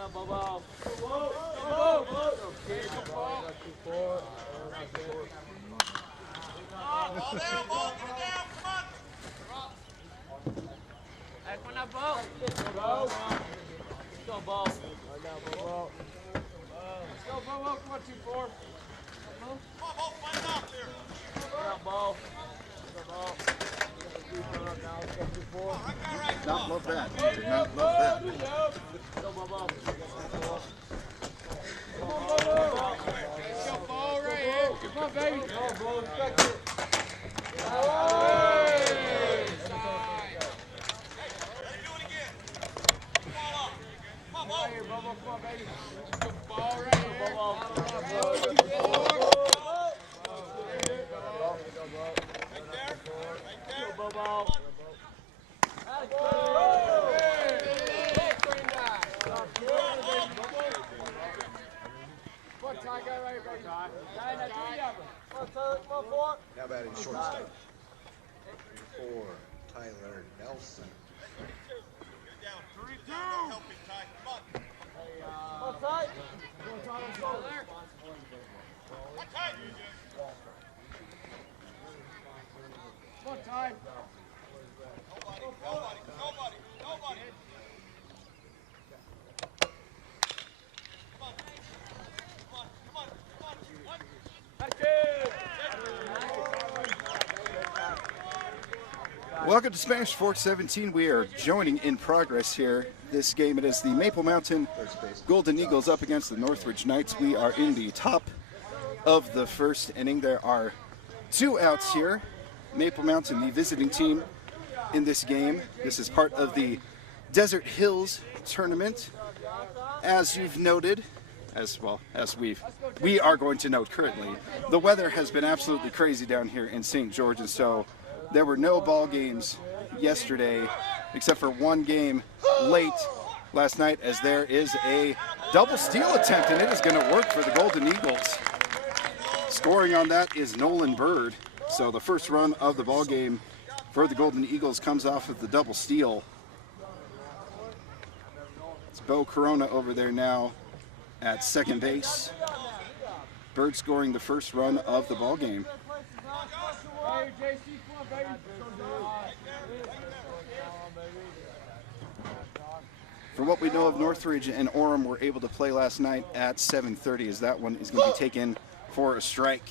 Not love that. Did not love that. Ball right here. Come on, baby. How about in shortstop? For Tyler Nelson. Welcome to Spanish Fork 17. We are joining in progress here. This game, it is the Maple Mountain Golden Eagles up against the Northridge Knights. We are in the top of the first inning. There are 2 outs here. Maple Mountain, the visiting team in this game. This is part of the Desert Hills tournament. As you've noted, we are going to note currently, the weather has been absolutely crazy down here in St. George, and so there were no ball games yesterday except for one game late last night, as there is a double steal attempt, and it is going to work for the Golden Eagles. Scoring on that is Nolan Bird. So the first run of the ball game for the Golden Eagles comes off of the double steal. It's Bo Corona over there now at second base. Bird scoring the first run of the ball game. For what we know of, Northridge and Orem were able to play last night at 7:30, as that one is going to be taken for a strike.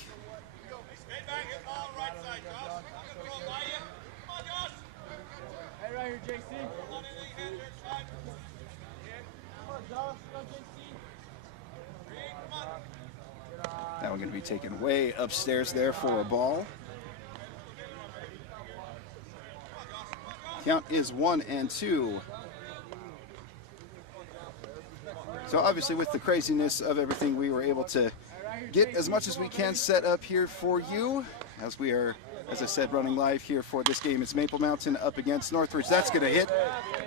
That one going to be taken way upstairs there for a ball. Count is 1-2. So obviously, with the craziness of everything, we were able to get as much as we can set up here for you, as we are, as I said, running live here for this game. It's Maple Mountain up against Northridge. That's going to hit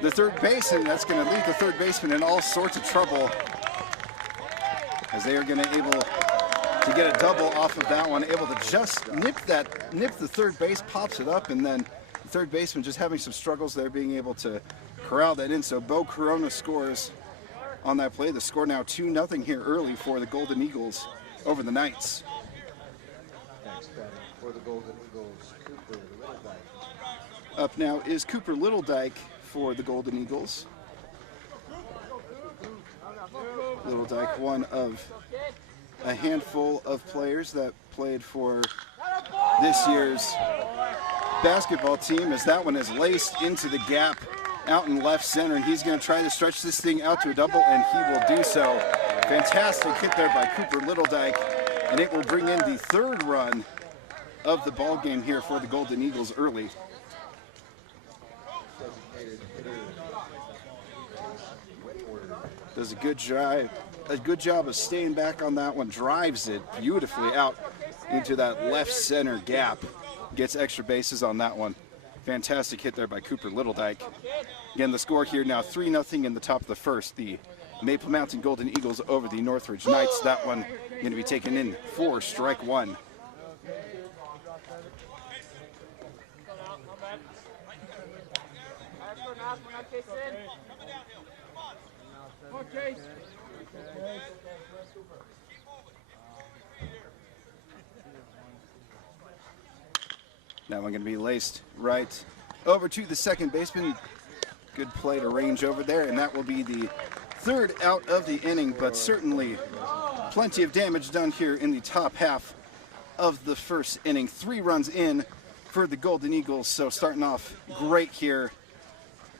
the third base, and that's going to leave the third baseman in all sorts of trouble, as they are going to able to get a double off of that one, able to just nip the third base, pops it up, and then the third baseman just having some struggles there, being able to corral that in. So Bo Corona scores on that play. The score now 2-0 here early for the Golden Eagles over the Knights. Next batting for the Golden Eagles, Cooper Littledyke. Up now is Cooper Littledyke for the Golden Eagles. Littledyke, one of a handful of players that played for this year's basketball team, as that one is laced into the gap out in left center, and he's going to try to stretch this thing out to a double, and he will do so. Fantastic hit there by Cooper Littledyke, and it will bring in the third run of the ball game here for the Golden Eagles early. Does a good job of staying back on that one, drives it beautifully out into that left center gap, gets extra bases on that one. Fantastic hit there by Cooper Littledyke. Again, the score here now 3-0 in the top of the first. The Maple Mountain Golden Eagles over the Northridge Knights. That one going to be taken in for strike one. That one going to be laced right over to the second baseman. Good play to range over there, and that will be the third out of the inning, but certainly plenty of damage done here in the top half of the first inning. 3 runs in for the Golden Eagles, so starting off great here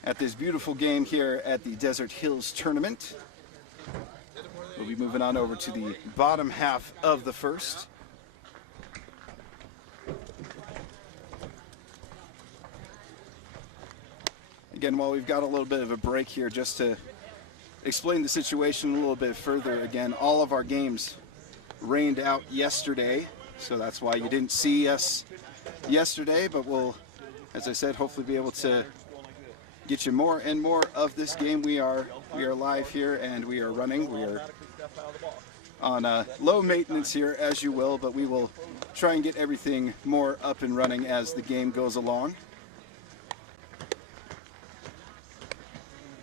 at this beautiful game here at the Desert Hills Tournament. We'll be moving on over to the bottom half of the first. Again, while we've got a little bit of a break here, just to explain the situation a little bit further, again, all of our games rained out yesterday, so that's why you didn't see us yesterday, but we'll, as I said, hopefully be able to get you more and more of this game. We are live here and we are running. We are on low maintenance here, as you will, but we will try and get everything more up and running as the game goes along.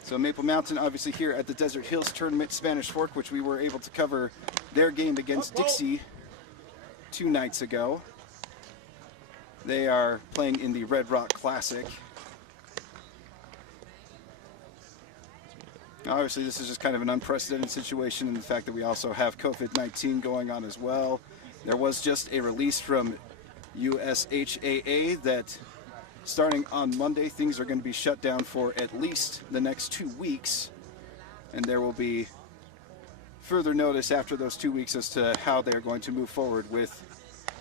So Maple Mountain, obviously here at the Desert Hills Tournament, Spanish Fork, which we were able to cover their game against Dixie 2 nights ago. They are playing in the Red Rock Classic. Obviously, this is just kind of an unprecedented situation in the fact that we also have COVID-19 going on as well. There was just a release from USHAA that starting on Monday, things are going to be shut down for at least the next 2 weeks, and there will be further notice after those 2 weeks as to how they're going to move forward with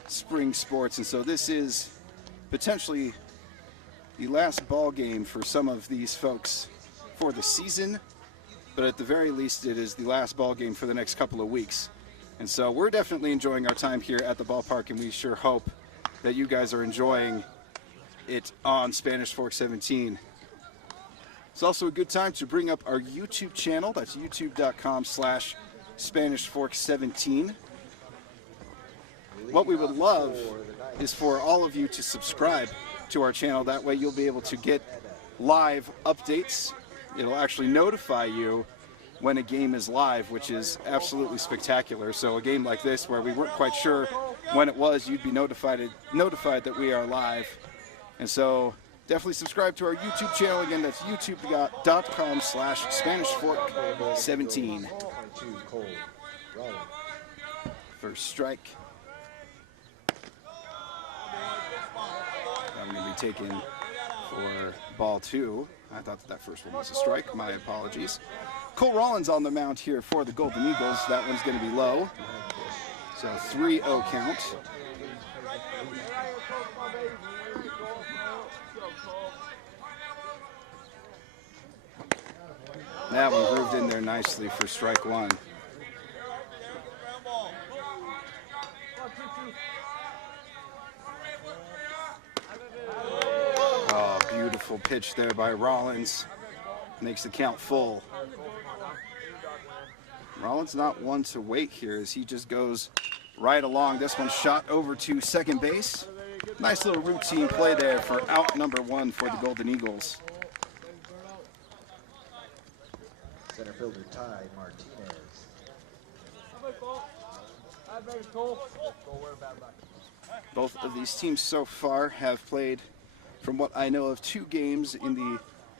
spring sports. And so this is potentially the last ball game for some of these folks for the season, but at the very least it is the last ball game for the next couple of weeks. And so we're definitely enjoying our time here at the ballpark, and we sure hope that you guys are enjoying it on Spanish Fork 17. It's also a good time to bring up our YouTube channel. That's youtube.com/SpanishFork17. What we would love is for all of you to subscribe to our channel. That way you'll be able to get live updates. It'll actually notify you when a game is live, which is absolutely spectacular. So a game like this where we weren't quite sure when it was, you'd be notified that we are live. And so definitely subscribe to our YouTube channel. Again, that's youtube.com/SpanishFork17. First strike. I'm going to be taken for ball 2. I thought that first one was a strike. My apologies. Cole Rollins on the mound here for the Golden Eagles. That one's going to be low. So 3-0 count. That one grooved in there nicely for strike 1. Oh, beautiful pitch there by Rollins. Makes the count full. Rollins not one to wait here as he just goes right along. This one shot over to second base. Nice little routine play there for out number 1 for the Golden Eagles. Center fielder Ty Martinez. Both of these teams so far have played, from what I know of, 2 games in the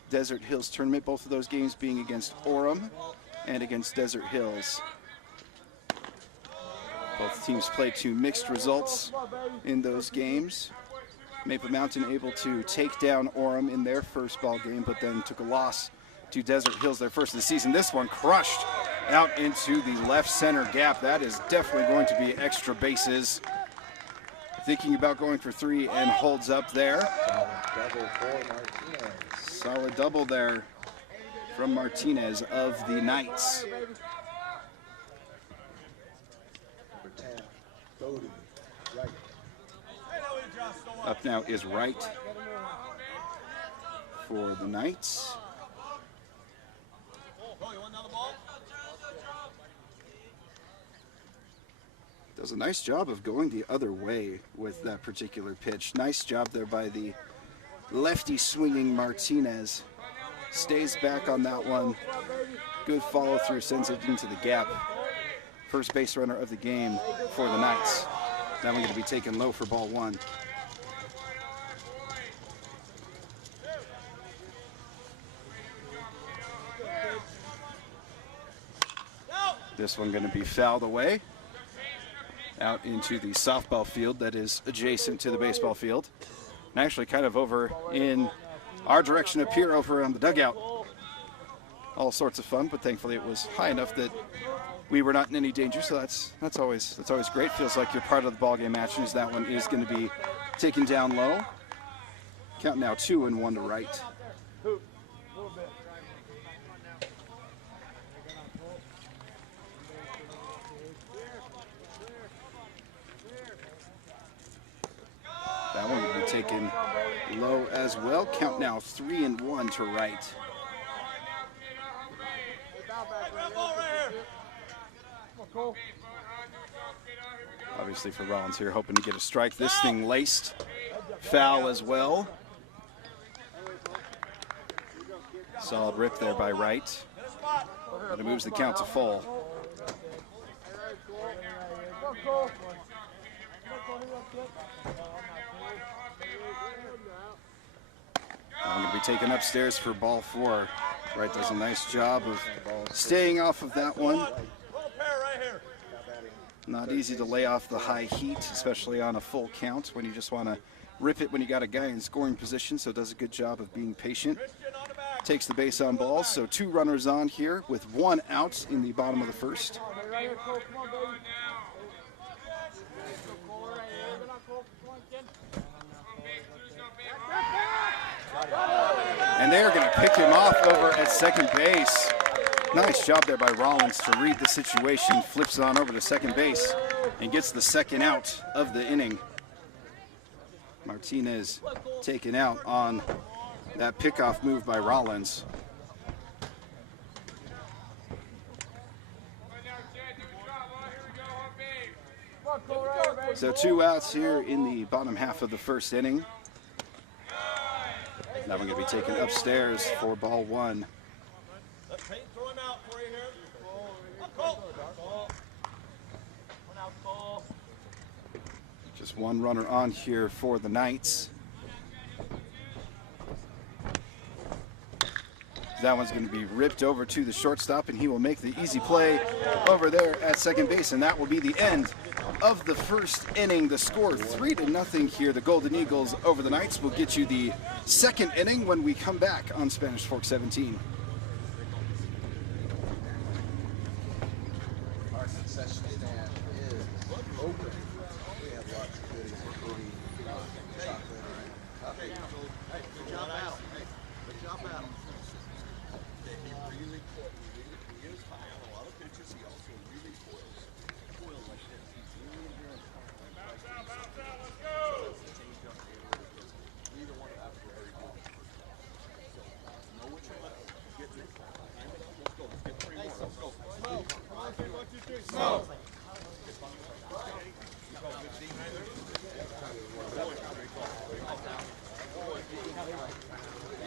Desert Hills Tournament, both of those games being against Orem and against Desert Hills. Both teams played to mixed results in those games. Maple Mountain able to take down Orem in their first ball game, but then took a loss to Desert Hills, their first of the season. This one crushed out into the left center gap. That is definitely going to be extra bases. Thinking about going for 3 and holds up there. Double for Martinez. Solid double there from Martinez of the Knights. Number 10, Bodie, right. Up now is Wright for the Knights. Does a nice job of going the other way with that particular pitch. Nice job there by the lefty swinging Martinez. stays back on that one. Good follow through, sends it into the gap. First base runner of the game for the Knights. That one going to be taken low for ball one. This one going to be fouled away out into the softball field that is adjacent to the baseball field. And actually kind of over in our direction up here, over on the dugout. All sorts of fun, but thankfully it was high enough that we were not in any danger, so that's always great. Feels like you're part of the ballgame action, as that one is going to be taken down low. Count now 2-1 to right. That one will be taken low as well. Count now 3-1 to right. Obviously for Rollins here, hoping to get a strike. This thing laced. Foul as well. Solid rip there by Wright. But it moves the count to full. I'm going to be taken upstairs for ball four. Wright does a nice job of staying off of that one. Not easy to lay off the high heat, especially on a full count when you just want to rip it when you got a guy in scoring position, so does a good job of being patient. Takes the base on balls, so 2 runners on here with 1 out in the bottom of the first. And they're going to pick him off over at second base. Nice job there by Rollins to read the situation, flips it on over to second base, and gets the second out of the inning. Martinez taken out on that pickoff move by Rollins. So 2 outs here in the bottom half of the first inning. That one going to be taken upstairs for ball one. Just 1 runner on here for the Knights. That one's going to be ripped over to the shortstop, and he will make the easy play over there at second base, and that will be the end of the first inning. The score 3-0 here. The Golden Eagles over the Knights. Will get you the second inning when we come back on Spanish Fork 17. Our concession stand is open. We have lots of goodies, including chocolate. Hey, good job, Adam. Good job, Adam. He really is high on a lot of pitches. He also really coils like this. He's really enjoying it. Bounce out, let's go! Neither one of us were very good. So, know what you're left. Get this. Let's go. Let's get 3 more. Let's go. Smoke. 1, 2, 3, smoke.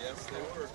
Yes, they were.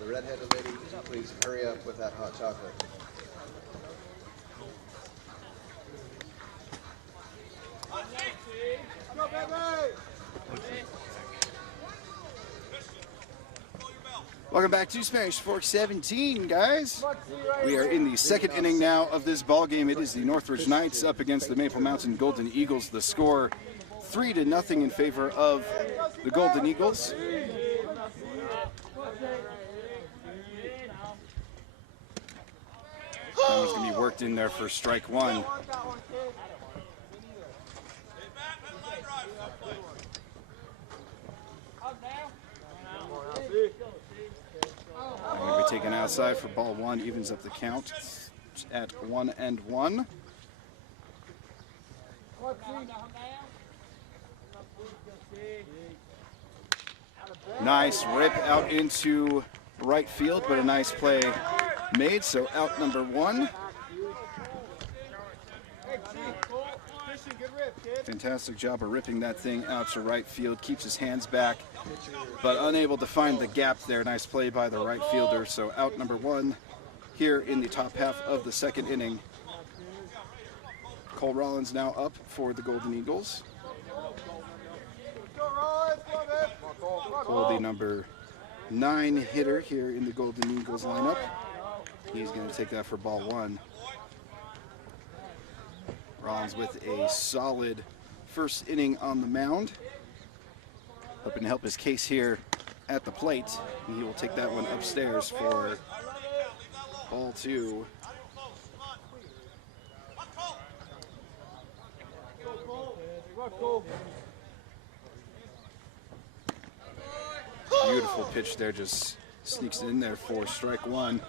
The redheaded lady, please hurry up with that hot chocolate. Welcome back to Spanish Fork 17, guys. We are in the second inning now of this ball game. It is the Northridge Knights up against the Maple Mountain Golden Eagles. The score 3-0 in favor of the Golden Eagles. dropped in there for strike one. Going to be taken outside for ball one, evens up the count at 1-1. Nice rip out into right field, but a nice play made, so out number one. Fantastic job of ripping that thing out to right field, keeps his hands back, but unable to find the gap there. Nice play by the right fielder, so out number one here in the top half of the second inning. Cole Rollins now up for the Golden Eagles. Cole, the number 9 hitter here in the Golden Eagles lineup. He's going to take that for ball one. Rollins with a solid first inning on the mound. Hoping to help his case here at the plate. And he will take that one upstairs for ball two. Beautiful pitch there, just sneaks in there for strike one.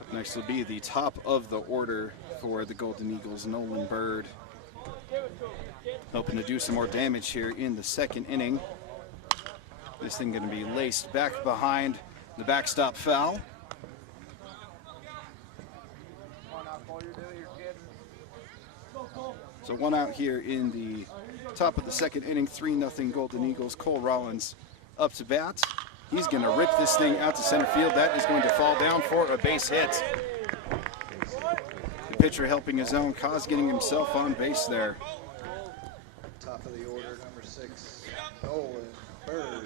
Up next will be the top of the order for the Golden Eagles, Nolan Bird. Hoping to do some more damage here in the second inning. This thing going to be laced back behind the backstop foul. So one out here in the top of the second inning, 3-0 Golden Eagles. Cole Rollins up to bat. He's going to rip this thing out to center field. That is going to fall down for a base hit. The pitcher helping his own cause, getting himself on base there. Top of the order, number 6, Nolan Bird.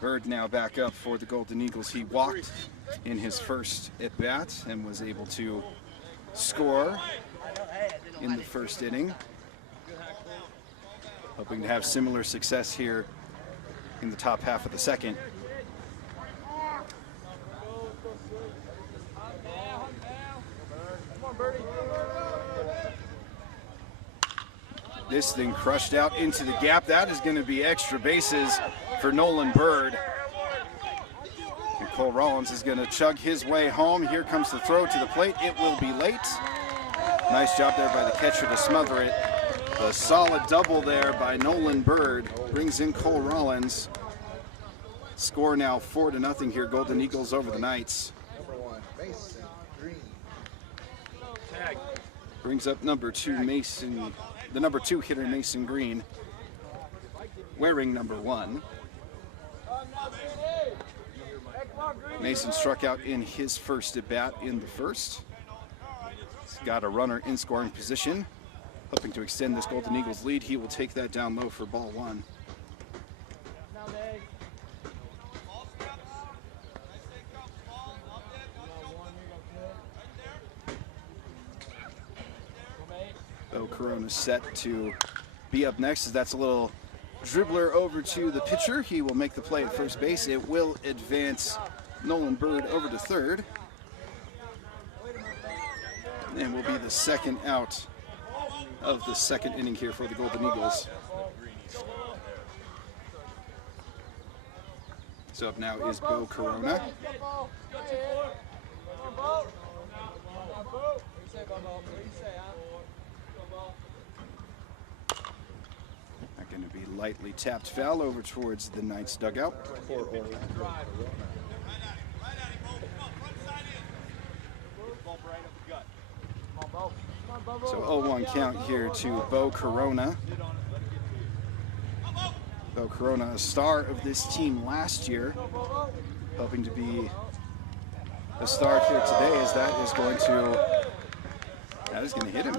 Bird now back up for the Golden Eagles. He walked in his first at bat and was able to score in the first inning. Hoping to have similar success here in the top half of the second. This thing crushed out into the gap. That is going to be extra bases for Nolan Bird. And Cole Rollins is going to chug his way home. Here comes the throw to the plate. It will be late. Nice job there by the catcher to smother it. A solid double there by Nolan Bird brings in Cole Rollins. Score now 4-0 here. Golden Eagles over the Knights. Number 1, Mason Green. Brings up number 2 Mason, the number 2 hitter Mason Green, wearing number 1. Mason struck out in his first at bat in the first. He's got a runner in scoring position. Hoping to extend this Golden Eagles lead. He will take that down low for ball one. Bo Corona set to be up next, as that's a little dribbler over to the pitcher. He will make the play at first base. It will advance Nolan Bird over to third. And will be the second out of the second inning here for the Golden Eagles. So up now is Bo Corona. Not going to be lightly tapped foul over towards the Knights dugout. So 0-1 count here to Bo Corona. Bo Corona, a star of this team last year, hoping to be a star here today, as that is going to hit him.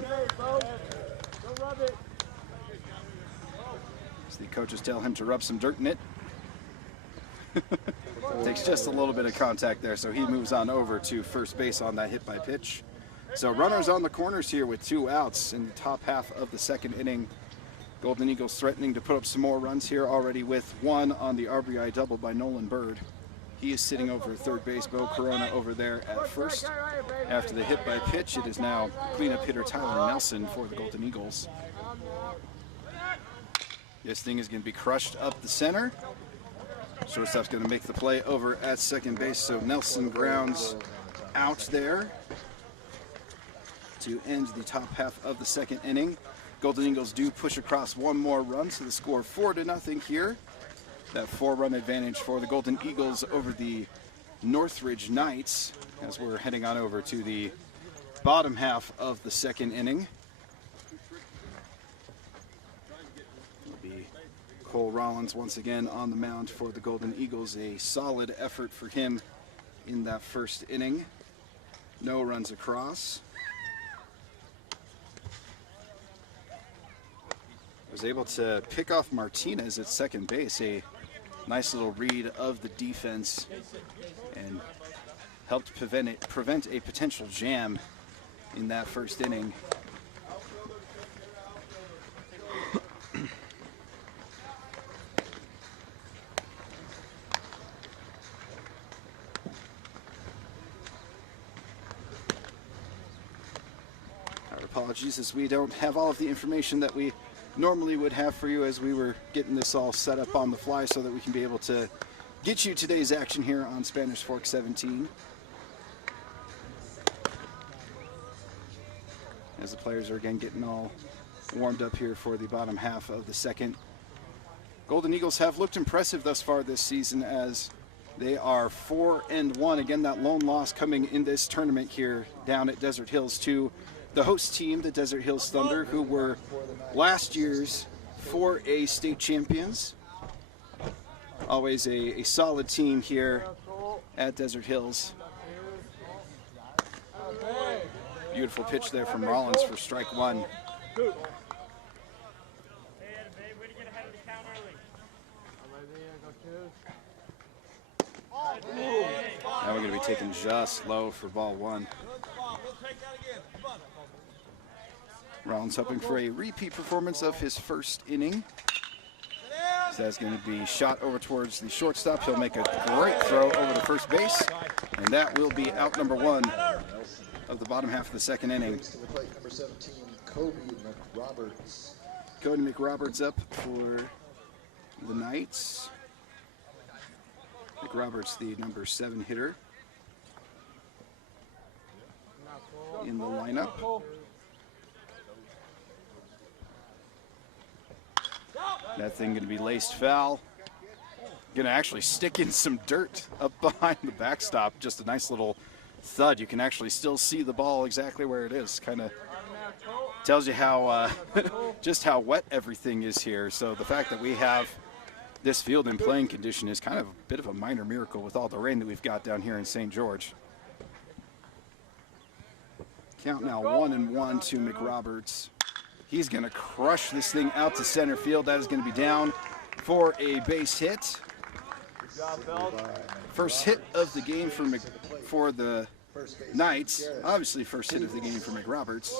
As the coaches tell him to rub some dirt in it. Takes just a little bit of contact there, so he moves on over to first base on that hit by pitch. So runners on the corners here with 2 outs in the top half of the second inning. Golden Eagles threatening to put up some more runs here already with one on the RBI double by Nolan Bird. He is sitting over third base. Bo Corona over there at first. After the hit by pitch, it is now cleanup hitter Tyler Nelson for the Golden Eagles. This thing is going to be crushed up the center. Shortstop's going to make the play over at second base, so Nelson grounds out there to end the top half of the second inning. Golden Eagles do push across one more run, so the score 4-0 here. That 4-run advantage for the Golden Eagles over the Northridge Knights as we're heading on over to the bottom half of the second inning. It'll be Cole Rollins once again on the mound for the Golden Eagles. A solid effort for him in that first inning. No runs across. Was able to pick off Martinez at second base. A nice little read of the defense and helped prevent a potential jam in that first inning. Our apologies as we don't have all of the information that we normally would have for you as we were getting this all set up on the fly so that we can be able to get you today's action here on Spanish Fork 17. As the players are again getting all warmed up here for the bottom half of the second. Golden Eagles have looked impressive thus far this season as they are 4-1. Again, that lone loss coming in this tournament here down at Desert Hills to the host team, the Desert Hills Thunder, who were last year's 4A state champions. Always a solid team here at Desert Hills. Beautiful pitch there from Rollins for strike one. Now we're going to be taken just low for ball one. Rollins hoping for a repeat performance of his first inning. So that's going to be shot over towards the shortstop. He'll make a great throw over to first base, and that will be out number one of the bottom half of the second inning. Number 17, Cody McRoberts. Cody McRoberts up for the Knights. McRoberts, the number 7 hitter in the lineup. That thing going to be laced foul. Going to actually stick in some dirt up behind the backstop. Just a nice little thud. You can actually still see the ball exactly where it is. Kind of tells you how just how wet everything is here. So the fact that we have this field in playing condition is kind of a bit of a minor miracle with all the rain that we've got down here in St. George. Count now 1-1 to McRoberts. He's going to crush this thing out to center field. That is going to be down for a base hit. First hit of the game for the Knights. Obviously first hit of the game for McRoberts.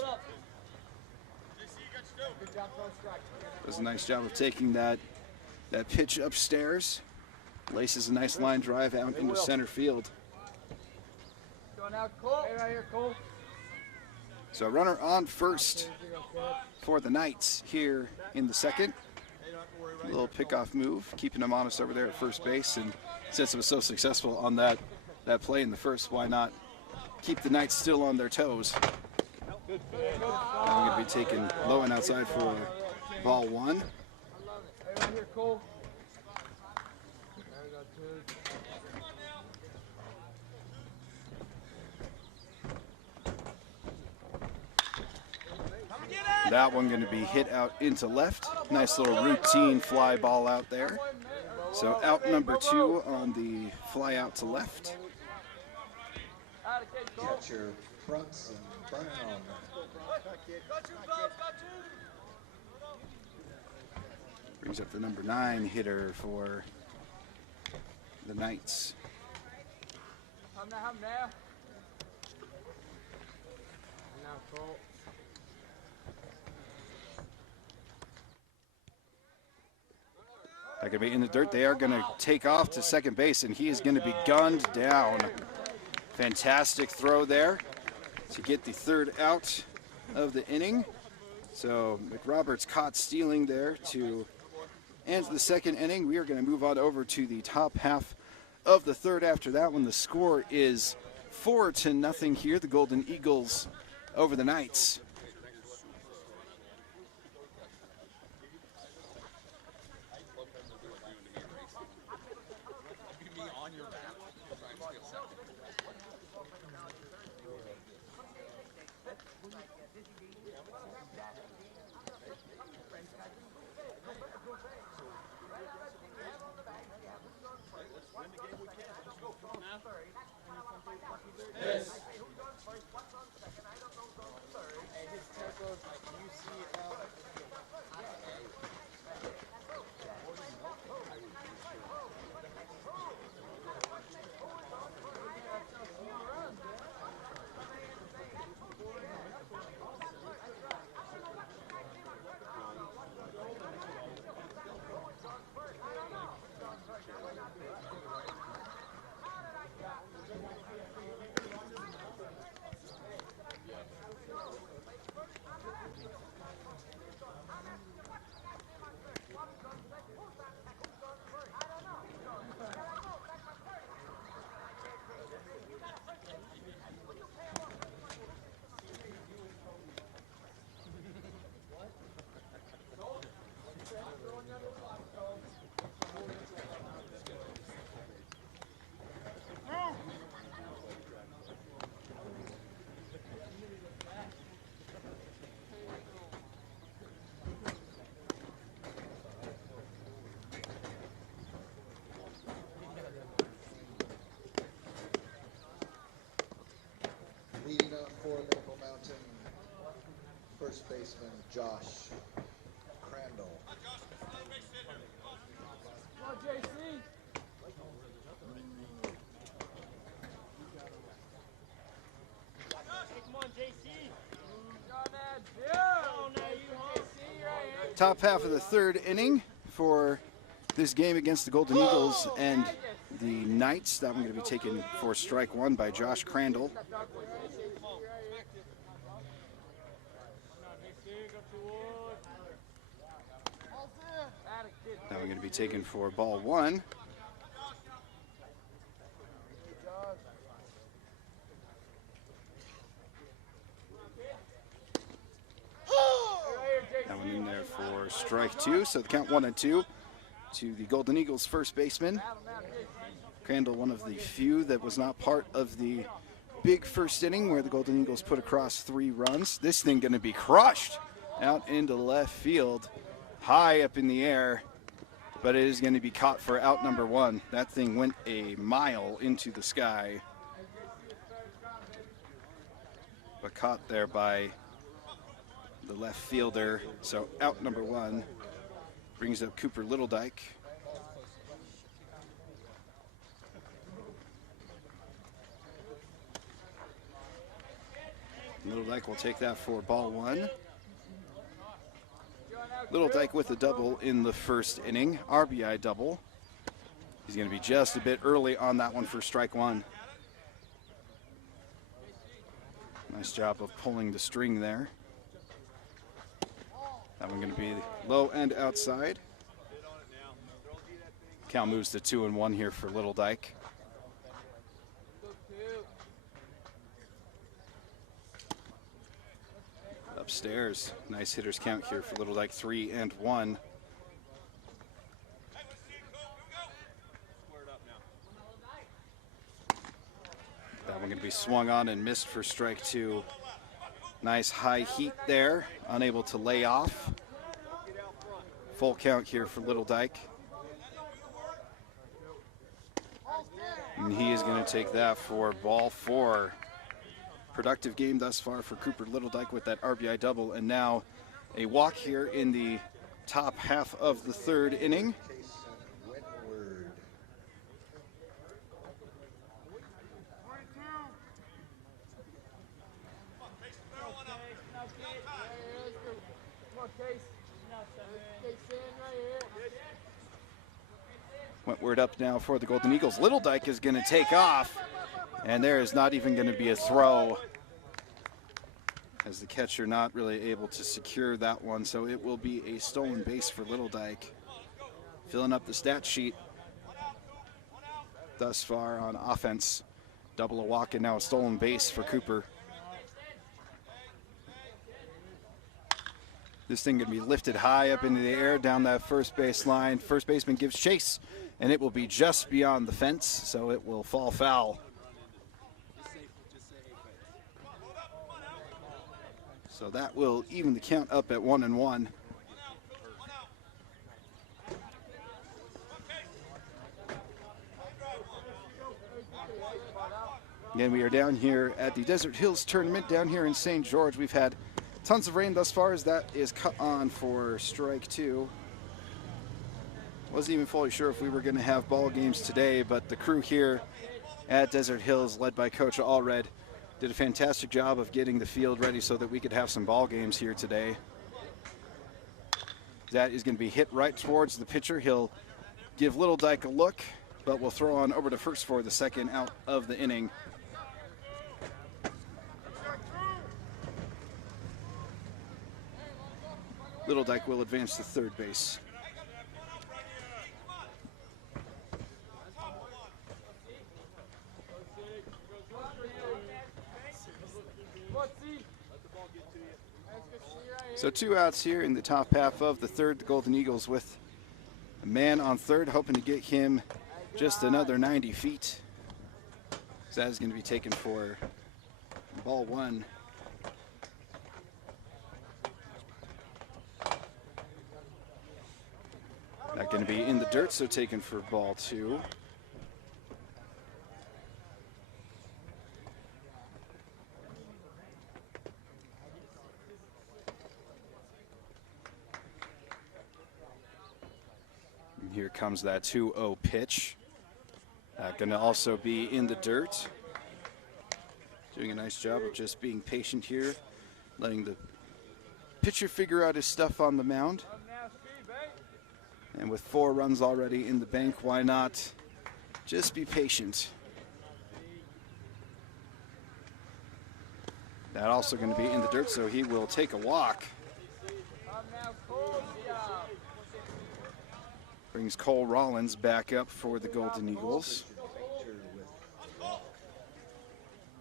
Does a nice job of taking that pitch upstairs. Laces a nice line drive out into center field. So runner on first for the Knights here in the second. A little pickoff move, keeping them honest over there at first base. And since it was so successful on that play in the first, why not keep the Knights still on their toes? Now we're going to be taken low and outside for ball one. That one going to be hit out into left. Nice little routine fly ball out there. So out number 2 on the fly out to left. Catcher Brunson Brown. Brings up the number 9 hitter for the Knights. Not going to be in the dirt. They are going to take off to second base, and he is going to be gunned down. Fantastic throw there to get the third out of the inning. So McRoberts caught stealing there to end the second inning. We are going to move on over to the top half of the third after that one. The score is 4-0 here. The Golden Eagles over the Knights. Leading up for Maple Mountain, first baseman Josh Crandall. Come on, JC. Come on, JC. Top half of the third inning for this game against the Golden Eagles and the Knights. That one going to be taken for strike one by Josh Crandall. That one going to be taken for ball one. That one in there for strike two. So the count 1-2 to the Golden Eagles first baseman. Crandall, one of the few that was not part of the big first inning where the Golden Eagles put across 3 runs. This thing going to be crushed out into left field, high up in the air, but it is going to be caught for out number 1. That thing went a mile into the sky, but caught there by the left fielder. So out number 1 brings up Cooper Littledyke. Littledyke will take that for ball 1. Littledyke with a double in the first inning, RBI double. He's going to be just a bit early on that one for strike 1. Nice job of pulling the string there. That one going to be low and outside. Count moves to 2-1 here for Littledyke. Upstairs, nice hitter's count here for Littledyke, 3-1. That one going to be swung on and missed for strike 2. Nice high heat there, unable to lay off. Full count here for Littledyke. And he is going to take that for ball 4. Productive game thus far for Cooper Littledyke with that RBI double, and now a walk here in the top half of the third inning. Wentward up now for the Golden Eagles. Little Dyke is going to take off, and there is not even going to be a throw, as the catcher not really able to secure that one, so it will be a stolen base for Little Dyke. Filling up the stat sheet thus far on offense. Double a walk and now a stolen base for Cooper. This thing going to be lifted high up into the air down that first base line. First baseman gives chase, and it will be just beyond the fence, so it will fall foul. So that will even the count up at 1-1. Again, we are down here at the Desert Hills Tournament down here in St. George. We've had tons of rain thus far, as that is cut on for strike 2. Wasn't even fully sure if we were going to have ball games today, but the crew here at Desert Hills, led by Coach Allred, did a fantastic job of getting the field ready so that we could have some ball games here today. That is going to be hit right towards the pitcher. He'll give Little Dyke a look, but will throw on over to first for the second out of the inning. Little Dyke will advance to third base. So 2 outs here in the top half of the third. The Golden Eagles with a man on third, hoping to get him just another 90 feet. So that is going to be taken for ball 1. Not going to be in the dirt, so taken for ball 2. And here comes that 2-0 pitch. Going to also be in the dirt. Doing a nice job of just being patient here, letting the pitcher figure out his stuff on the mound. And with 4 runs already in the bank, why not just be patient? That also going to be in the dirt, so he will take a walk. Brings Cole Rollins back up for the Golden Eagles.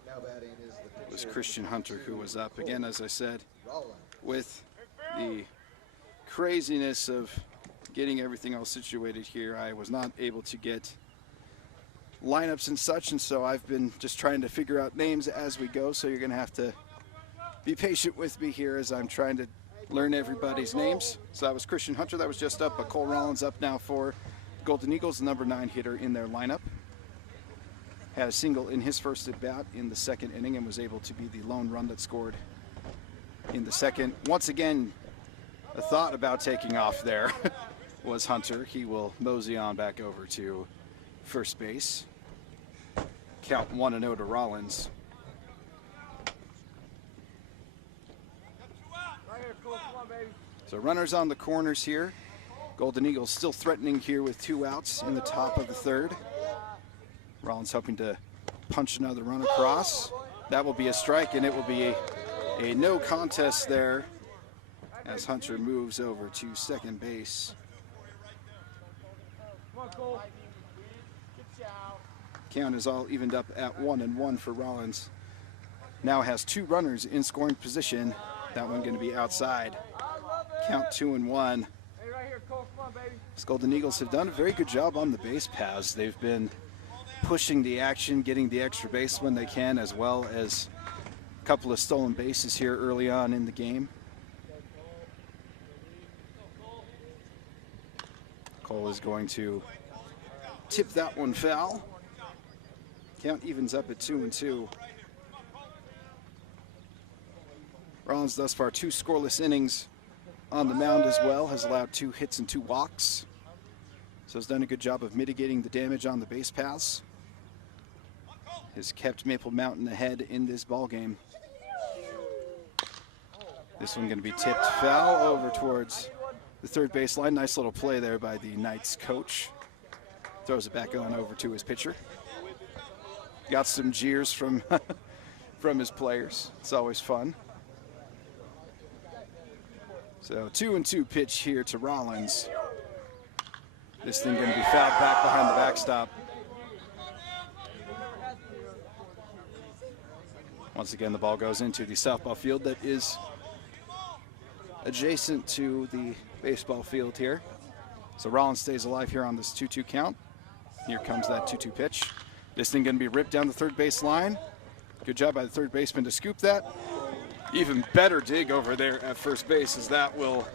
It was Christian Hunter who was up. Again, as I said, with the craziness of getting everything all situated here, I was not able to get lineups and such, and so I've been just trying to figure out names as we go, so you're going to have to be patient with me here as I'm trying to learn everybody's names. So that was Christian Hunter, that was just up, but Cole Rollins up now for Golden Eagles, the number 9 hitter in their lineup. Had a single in his first at bat in the second inning and was able to be the lone run that scored in the second. Once again, a thought about taking off there was Hunter. He will mosey on back over to first base. Count 1-0 to Rollins. So runners on the corners here. Golden Eagles still threatening here with 2 outs in the top of the third. Rollins hoping to punch another run across. That will be a strike, and it will be a no contest there as Hunter moves over to second base. Count is all evened up at 1-1 for Rollins. Now has 2 runners in scoring position. That one going to be outside. Count 2-1. The Golden Eagles have done a very good job on the base paths. They've been pushing the action, getting the extra base when they can, as well as a couple of stolen bases here early on in the game. Cole is going to tip that one foul. Count evens up at 2-2. Rollins thus far 2 scoreless innings on the mound as well, has allowed 2 hits and 2 walks. So has done a good job of mitigating the damage on the base paths. Has kept Maple Mountain ahead in this ball game. This one going to be tipped foul over towards the third baseline. Nice little play there by the Knights coach Throws it back on over to his pitcher. Got some jeers from from his players. It's always fun. So 2-2 pitch here to Rollins. This thing going to be fouled back behind the backstop. Once again, the ball goes into the softball field that is adjacent to the baseball field here. So Rollins stays alive here on this 2-2 count. Here comes that 2-2 pitch. This thing going to be ripped down the third base line. Good job by the third baseman to scoop that. Even better dig over there at first base, as that will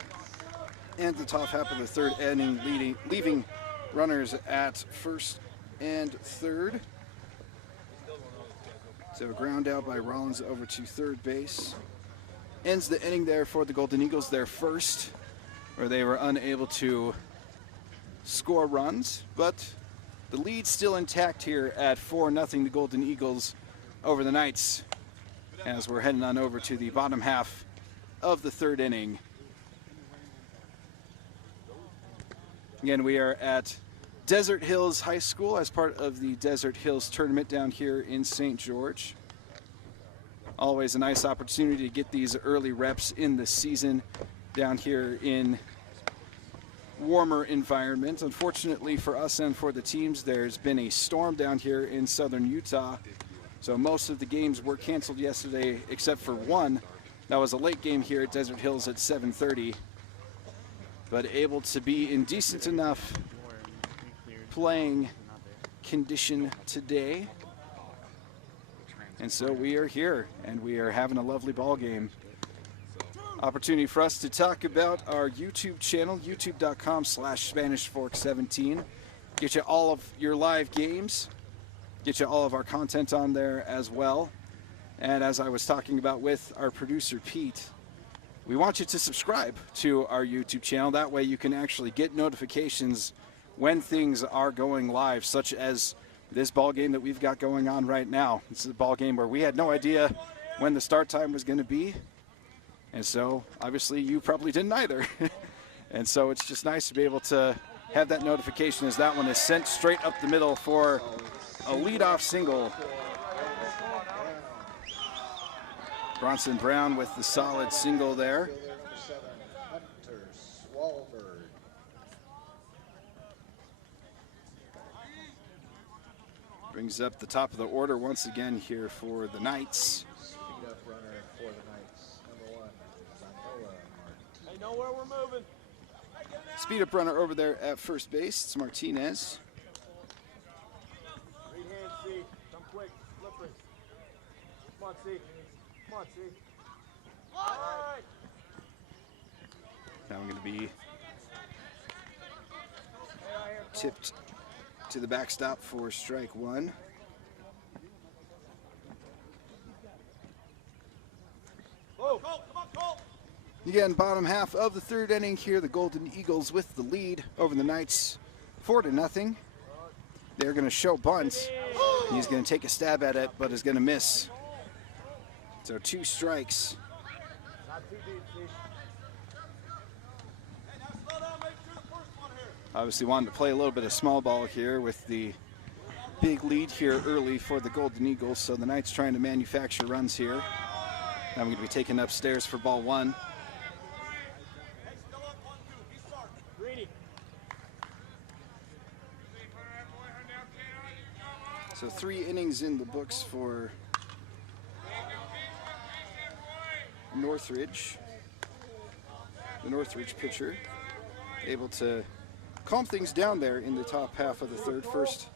end the top half of the third inning, leaving runners at first and third. So a ground out by Rollins over to third base. Ends the inning there for the Golden Eagles, their first, where they were unable to score runs, but the lead's still intact here at 4-0, the Golden Eagles over the Knights, as we're heading on over to the bottom half of the third inning. Again, we are at Desert Hills High School as part of the Desert Hills tournament down here in St. George. Always a nice opportunity to get these early reps in the season down here in warmer environment. Unfortunately for us and for the teams, there's been a storm down here in southern Utah. So most of the games were canceled yesterday except for one. That was a late game here at Desert Hills at 7:30. But able to be in decent enough playing condition today. And so we are here and we are having a lovely ball game. Opportunity for us to talk about our YouTube channel, youtube.com/SpanishFork17. Get you all of your live games, get you all of our content on there as well. And as I was talking about with our producer, Pete, we want you to subscribe to our YouTube channel. That way you can actually get notifications when things are going live, such as this ball game that we've got going on right now. This is a ball game where we had no idea when the start time was going to be. And so obviously you probably didn't either. And so it's just nice to be able to have that notification as that one is sent straight up the middle for a leadoff single. Bronson Brown with the solid single there. Brings up the top of the order once again here for the Knights. Speed up runner for the Knights. Number 1, Zandola. They know where we're moving. Speed up runner over there at first base. It's Martinez. Read hand, C. Come quick. Slippery. Come on, C. Come on, C. All right. Now I'm going to be tipped to the backstop for strike one. Again, bottom half of the third inning here, the Golden Eagles with the lead over the Knights, 4-0. They're going to show bunt. He's going to take a stab at it, but is going to miss. So 2 strikes. Obviously wanted to play a little bit of small ball here with the big lead here early for the Golden Eagles. So the Knights trying to manufacture runs here. Now I'm going to be taken upstairs for ball 1. So 3 innings in the books for Northridge. The Northridge pitcher able to calm things down there in the top half of the third. First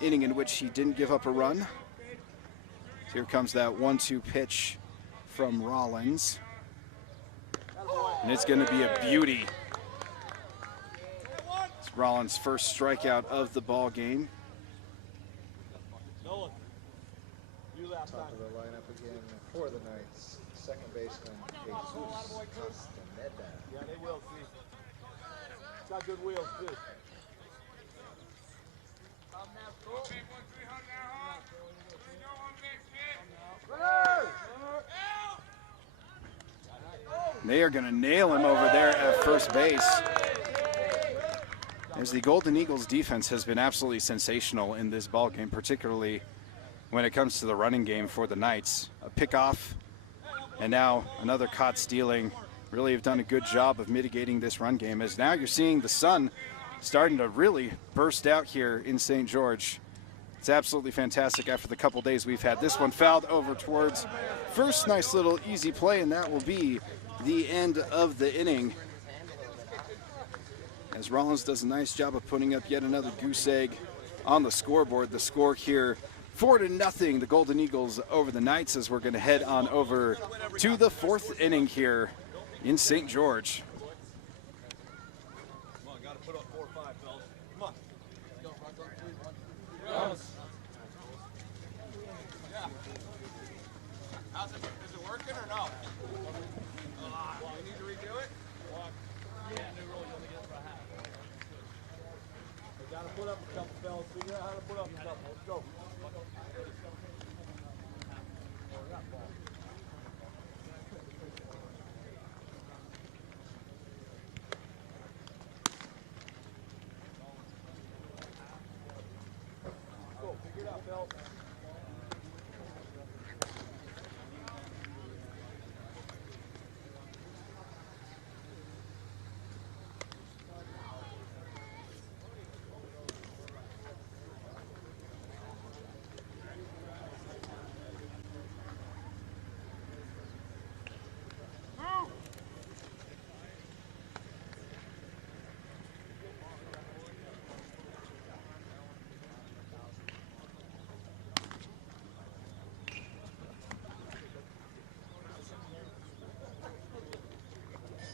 inning in which he didn't give up a run. So here comes that 1-2 pitch from Rollins. And it's going to be a beauty. It's Rollins' first strikeout of the ball game. Top of the lineup again for the Knights. Second baseman, Jesus Castaneda. Yeah, they will, see. It's got good wheels, too. They are going to nail him over there at first base. as the Golden Eagles defense has been absolutely sensational in this ball game, particularly when it comes to the running game for the Knights. A pickoff and now another caught stealing. Really have done a good job of mitigating this run game, as now you're seeing the sun starting to really burst out here in St. George. It's absolutely fantastic after the couple days we've had. This one fouled over towards first. Nice little easy play, and that will be the end of the inning, as Rollins does a nice job of putting up yet another goose egg on the scoreboard. The score here 4-0, the Golden Eagles over the Knights, as we're going to head on over to the fourth inning here in St. George. Come on, got to put up 4 or 5, fellas. Come on. How's it? Is it working or no? We need to redo it? Yeah, new rule, you only get it for a half. We got to put up a couple, fellas. Figure out how to put up a couple. Let's go. Figure it out, Phil.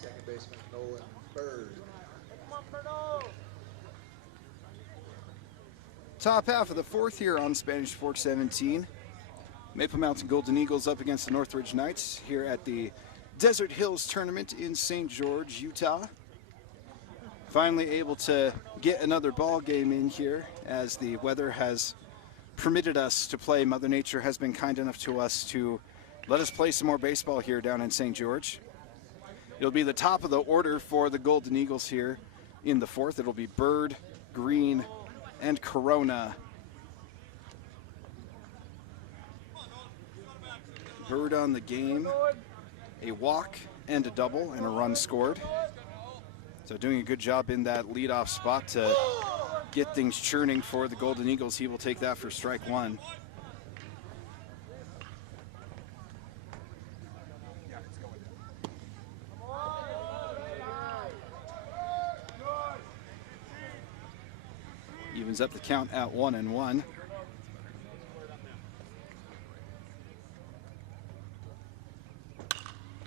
Second baseman Nolan Bird. Top half of the fourth here on Spanish Fork 17. Maple Mountain Golden Eagles up against the Northridge Knights here at the Desert Hills Tournament in St. George, Utah. Finally able to get another ball game in here, as the weather has permitted us to play. Mother Nature has been kind enough to us to let us play some more baseball here down in St. George. It'll be the top of the order for the Golden Eagles here in the fourth. It'll be Bird, Green, and Corona. Bird on the game, a walk and a double, and a run scored. So doing a good job in that leadoff spot to get things churning for the Golden Eagles. He will take that for strike one. Evens up the count at 1-1.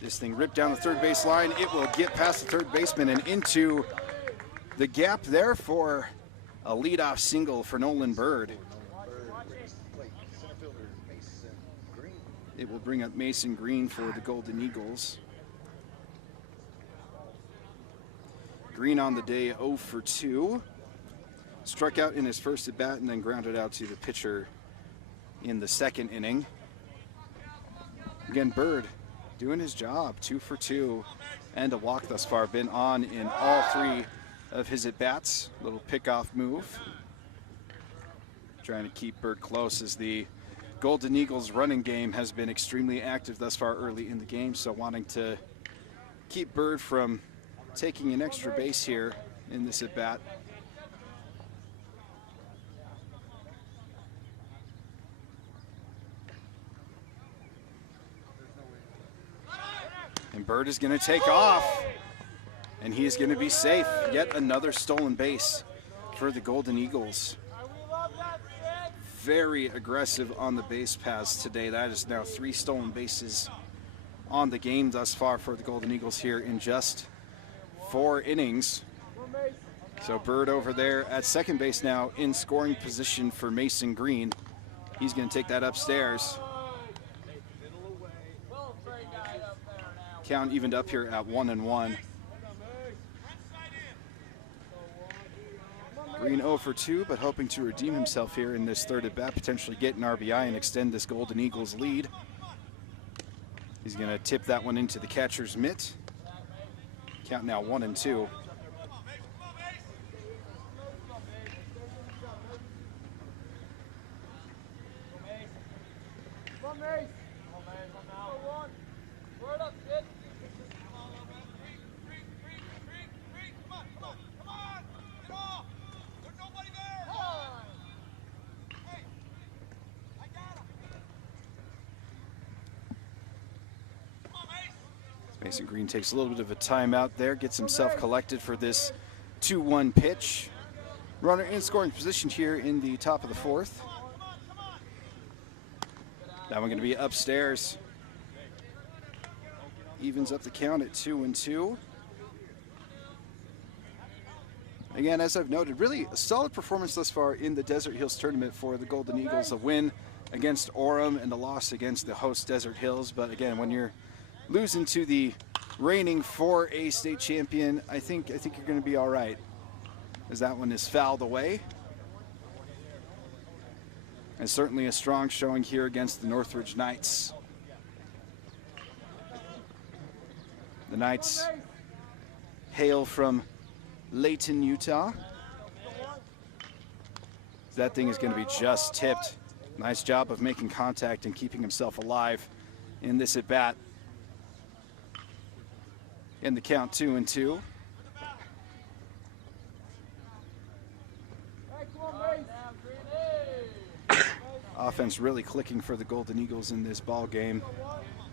This thing ripped down the third base line. It will get past the third baseman and into the gap there for a leadoff single for Nolan Bird. It will bring up Mason Green for the Golden Eagles. Green on the day 0 for 2. Struck out in his first at bat and then grounded out to the pitcher in the second inning. Again, Bird doing his job, 2 for 2 and a walk thus far. Been on in all 3 of his at bats. Little pickoff move. Trying to keep Bird close, as the Golden Eagles running game has been extremely active thus far early in the game. So wanting to keep Bird from taking an extra base here in this at bat. And Bird is going to take off, and he is going to be safe. Yet another stolen base for the Golden Eagles. Very aggressive on the base paths today. That is now 3 stolen bases on the game thus far for the Golden Eagles here in just 4 innings. So Bird over there at second base now in scoring position for Mason Green. He's going to take that upstairs. Count evened up here at 1-1. Green 0 for 2, but hoping to redeem himself here in this third at bat, potentially get an RBI and extend this Golden Eagles lead. He's going to tip that one into the catcher's mitt. Count now 1-2. Mason Green takes a little bit of a timeout there, gets himself collected for this 2-1 pitch. Runner in scoring position here in the top of the fourth. That one going to be upstairs. Evens up the count at 2-2. Again, as I've noted, really a solid performance thus far in the Desert Hills tournament for the Golden Eagles. A win against Orem and a loss against the host Desert Hills. But again, when you're losing to the reigning 4A state champion, I think you're going to be all right, as that one is fouled away. And certainly a strong showing here against the Northridge Knights. The Knights hail from Layton, Utah. That thing is going to be just tipped. Nice job of making contact and keeping himself alive in this at bat. In the count, 2-2. Offense really clicking for the Golden Eagles in this ball game.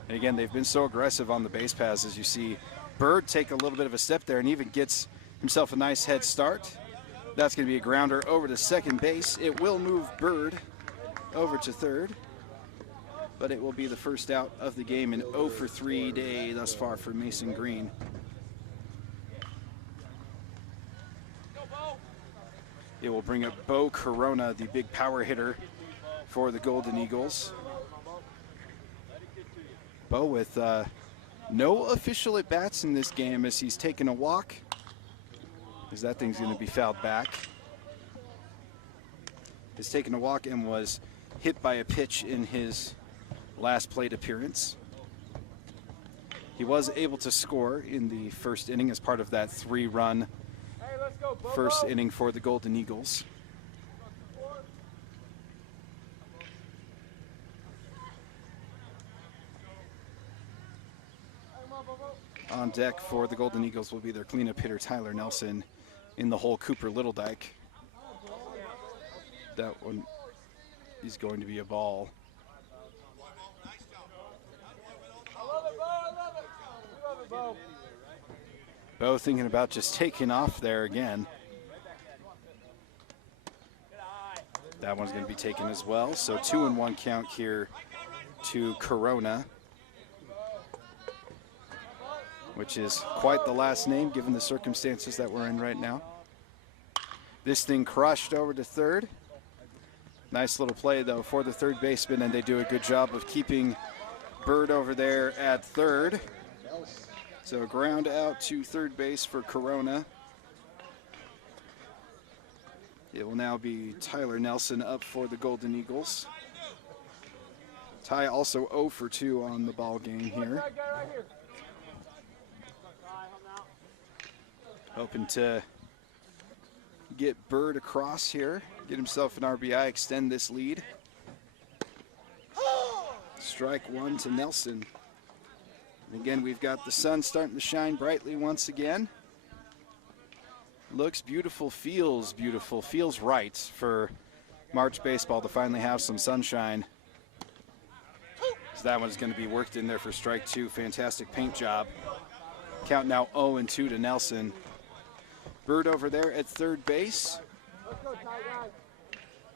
And again, they've been so aggressive on the base paths, as you see Bird take a little bit of a step there and even gets himself a nice head start. That's going to be a grounder over to second base. It will move Bird over to third, but it will be the first out of the game, an 0-for-3 day thus far for Mason Green. It will bring up Bo Corona, the big power hitter for the Golden Eagles. Bo with no official at-bats in this game, as he's taken a walk, as that thing's going to be fouled back. He's taken a walk and was hit by a pitch in his last plate appearance. He was able to score in the first inning as part of that 3-run first inning for the Golden Eagles. On deck for the Golden Eagles will be their cleanup hitter, Tyler Nelson, in the hole, Cooper Littledyke. That one is going to be a ball. Bo thinking about just taking off there again. That one's going to be taken as well. So 2-1 count here to Corona, which is quite the last name given the circumstances that we're in right now. This thing crushed over to third. Nice little play though for the third baseman, and they do a good job of keeping Bird over there at third. So a ground out to third base for Corona. It will now be Tyler Nelson up for the Golden Eagles. Ty also 0-for-2 on the ball game here. Hoping to get Bird across here, get himself an RBI, extend this lead. Strike one to Nelson. And again, we've got the sun starting to shine brightly once again. Looks beautiful, feels right for March baseball to finally have some sunshine. So that one's going to be worked in there for strike two. Fantastic paint job. Count now 0-2 to Nelson. Bird over there at third base.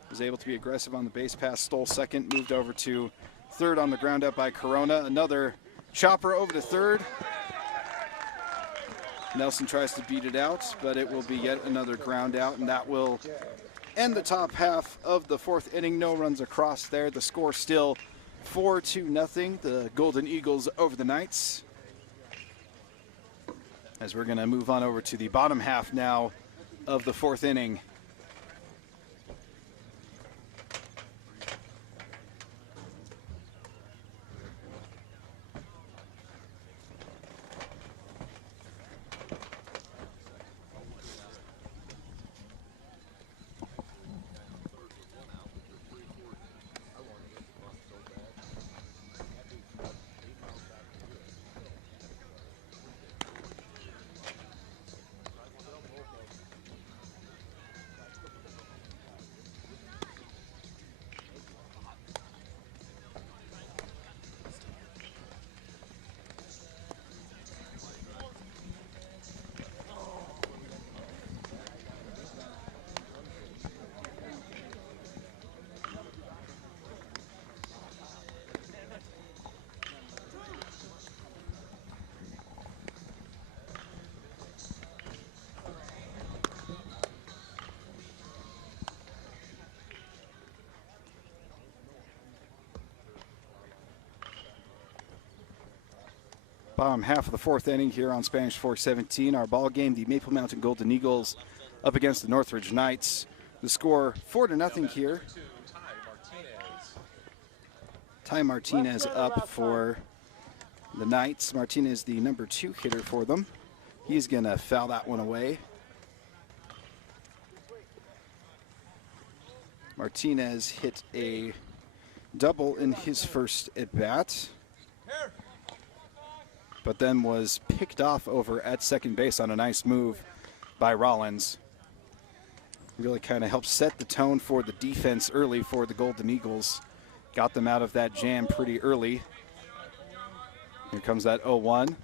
Was able to be aggressive on the base pass, stole second, moved over to third on the ground up by Corona. Another chopper over to third. Nelson tries to beat it out, but it will be yet another ground out, and that will end the top half of the fourth inning. No runs across there. The score still 4-0. The Golden Eagles over the Knights. As we're going to move on over to the bottom half now of the fourth inning. Bottom half of the fourth inning here on Spanish 417. Our ball game, the Maple Mountain Golden Eagles up against the Northridge Knights. The score 4-0 here. Ty Martinez up for the Knights. Martinez, the number 2 hitter for them. He's going to foul that one away. Martinez hit a double in his first at-bat, but then was picked off over at second base on a nice move by Rollins. Really kind of helped set the tone for the defense early for the Golden Eagles. Got them out of that jam pretty early. Here comes that 0-1.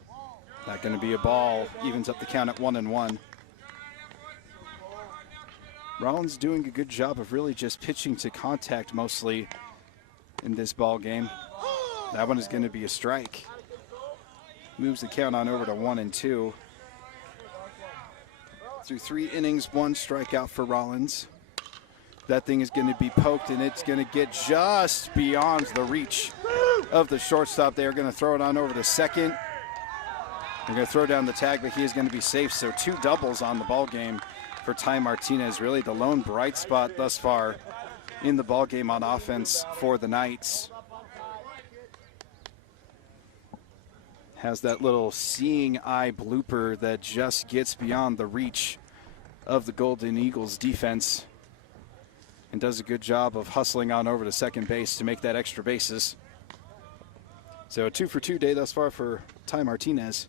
Not going to be a ball. Evens up the count at 1-1. Rollins doing a good job of really just pitching to contact mostly in this ball game. That one is going to be a strike. Moves the count on over to 1-2. Through 3 innings, 1 strikeout for Rollins. That thing is going to be poked, and it's going to get just beyond the reach of the shortstop. They are going to throw it on over to second. They're going to throw down the tag, but he is going to be safe. So 2 doubles on the ball game for Ty Martinez. Really the lone bright spot thus far in the ball game on offense for the Knights. Has that little seeing eye blooper that just gets beyond the reach of the Golden Eagles defense and does a good job of hustling on over to second base to make that extra bases. So a 2-for-2 day thus far for Ty Martinez.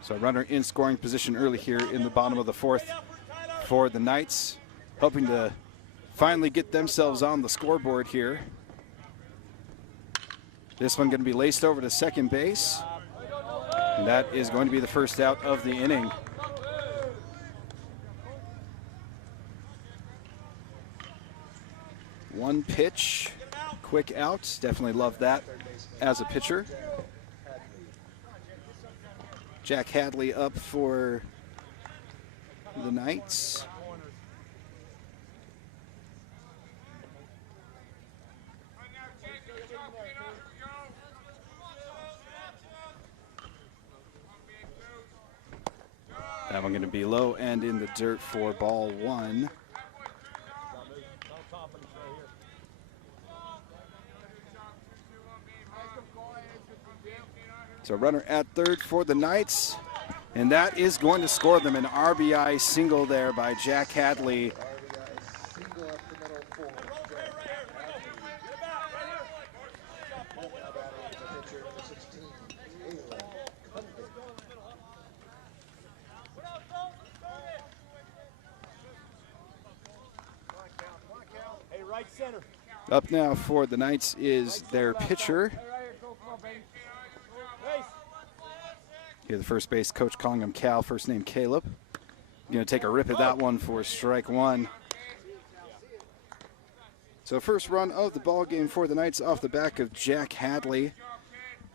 So a runner in scoring position early here in the bottom of the 4th for the Knights, hoping to finally get themselves on the scoreboard here. This one going to be laced over to second base. And that is going to be the first out of the inning. One pitch, quick out. Definitely love that as a pitcher. Jack Hadley up for the Knights. That one going to be low and in the dirt for ball 1. So runner at third for the Knights, and that is going to score them an RBI single there by Jack Hadley. Single up the middle for Hey, right center. Up now for the Knights is their pitcher. Here, the first base coach calling him Cal, first name Caleb. Going to take a rip at that one for strike 1. So first run of the ball game for the Knights off the back of Jack Hadley.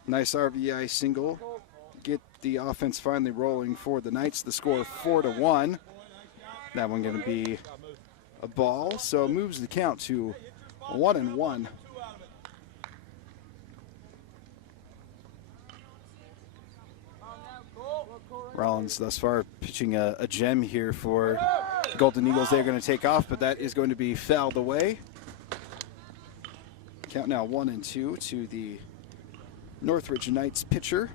Nice RBI single. Get the offense finally rolling for the Knights. The score 4-1. That one going to be a ball, so it moves the count to 1-1. Rollins thus far pitching a gem here for the Golden Eagles. They're going to take off, but that is going to be fouled away. Count now 1-2 to the Northridge Knights pitcher.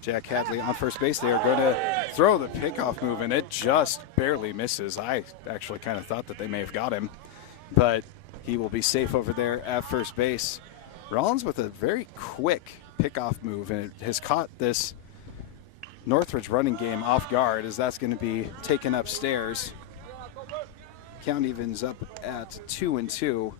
Jack Hadley on first base. They are going to throw the pickoff move, and it just barely misses. I actually kind of thought that they may have got him, but he will be safe over there at first base. Rollins with a very quick pickoff move, and it has caught this Northridge running game off guard as that's going to be taken upstairs. Count evens up at 2-2.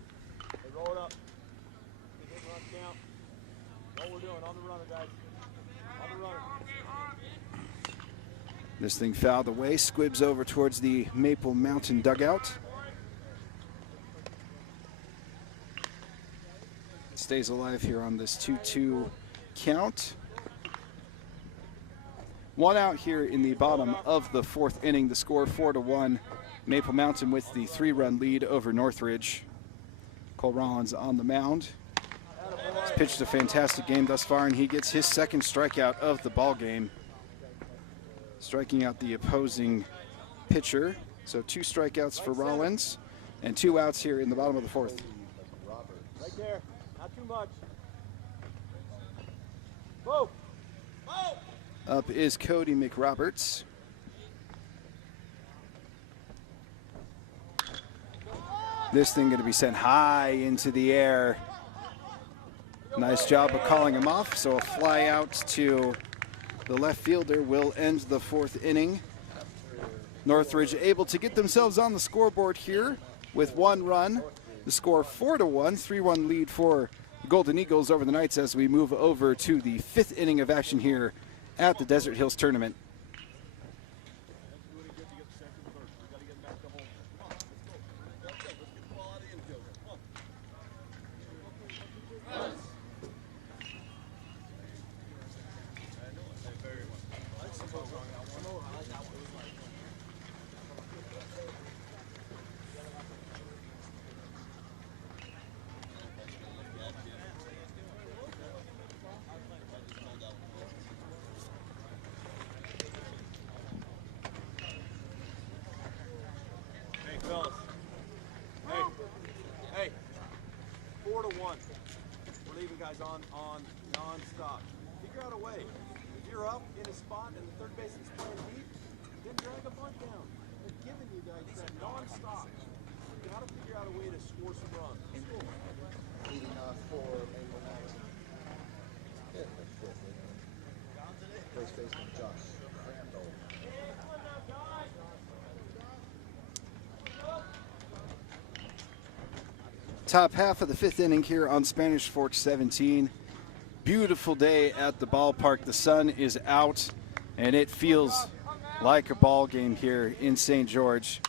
This thing fouled away, squibs over towards the Maple Mountain dugout. Stays alive here on this 2-2 count. One out here in the bottom of the 4th inning. The score 4-1. Maple Mountain with the 3-run lead over Northridge. Cole Rollins on the mound. He's pitched a fantastic game thus far, and he gets his 2nd strikeout of the ball game, striking out the opposing pitcher. So 2 strikeouts for Rollins and 2 outs here in the bottom of the 4th. Right there, not too much. Whoa! Whoa! Up is Cody McRoberts. This thing going to be sent high into the air. Nice job of calling him off. So a fly out to the left fielder will end the 4th inning. Northridge able to get themselves on the scoreboard here with 1 run. The score 4-1, 3-1 lead for the Golden Eagles over the Knights as we move over to the 5th inning of action here at the Desert Hills Tournament. Fellas. Hey. 4-1. We're leaving guys on non-stop. Figure out a way. If you're up in a spot and the third baseman's playing deep, then drag a bunt down. They're giving you guys that non-stop. You gotta figure out a way to score some runs. Leading off for Maple Mountain. First baseman Josh Crandall. Top half of the 5th inning here on Spanish Fork 17. Beautiful day at the ballpark. The sun is out, and it feels like a ball game here in St. George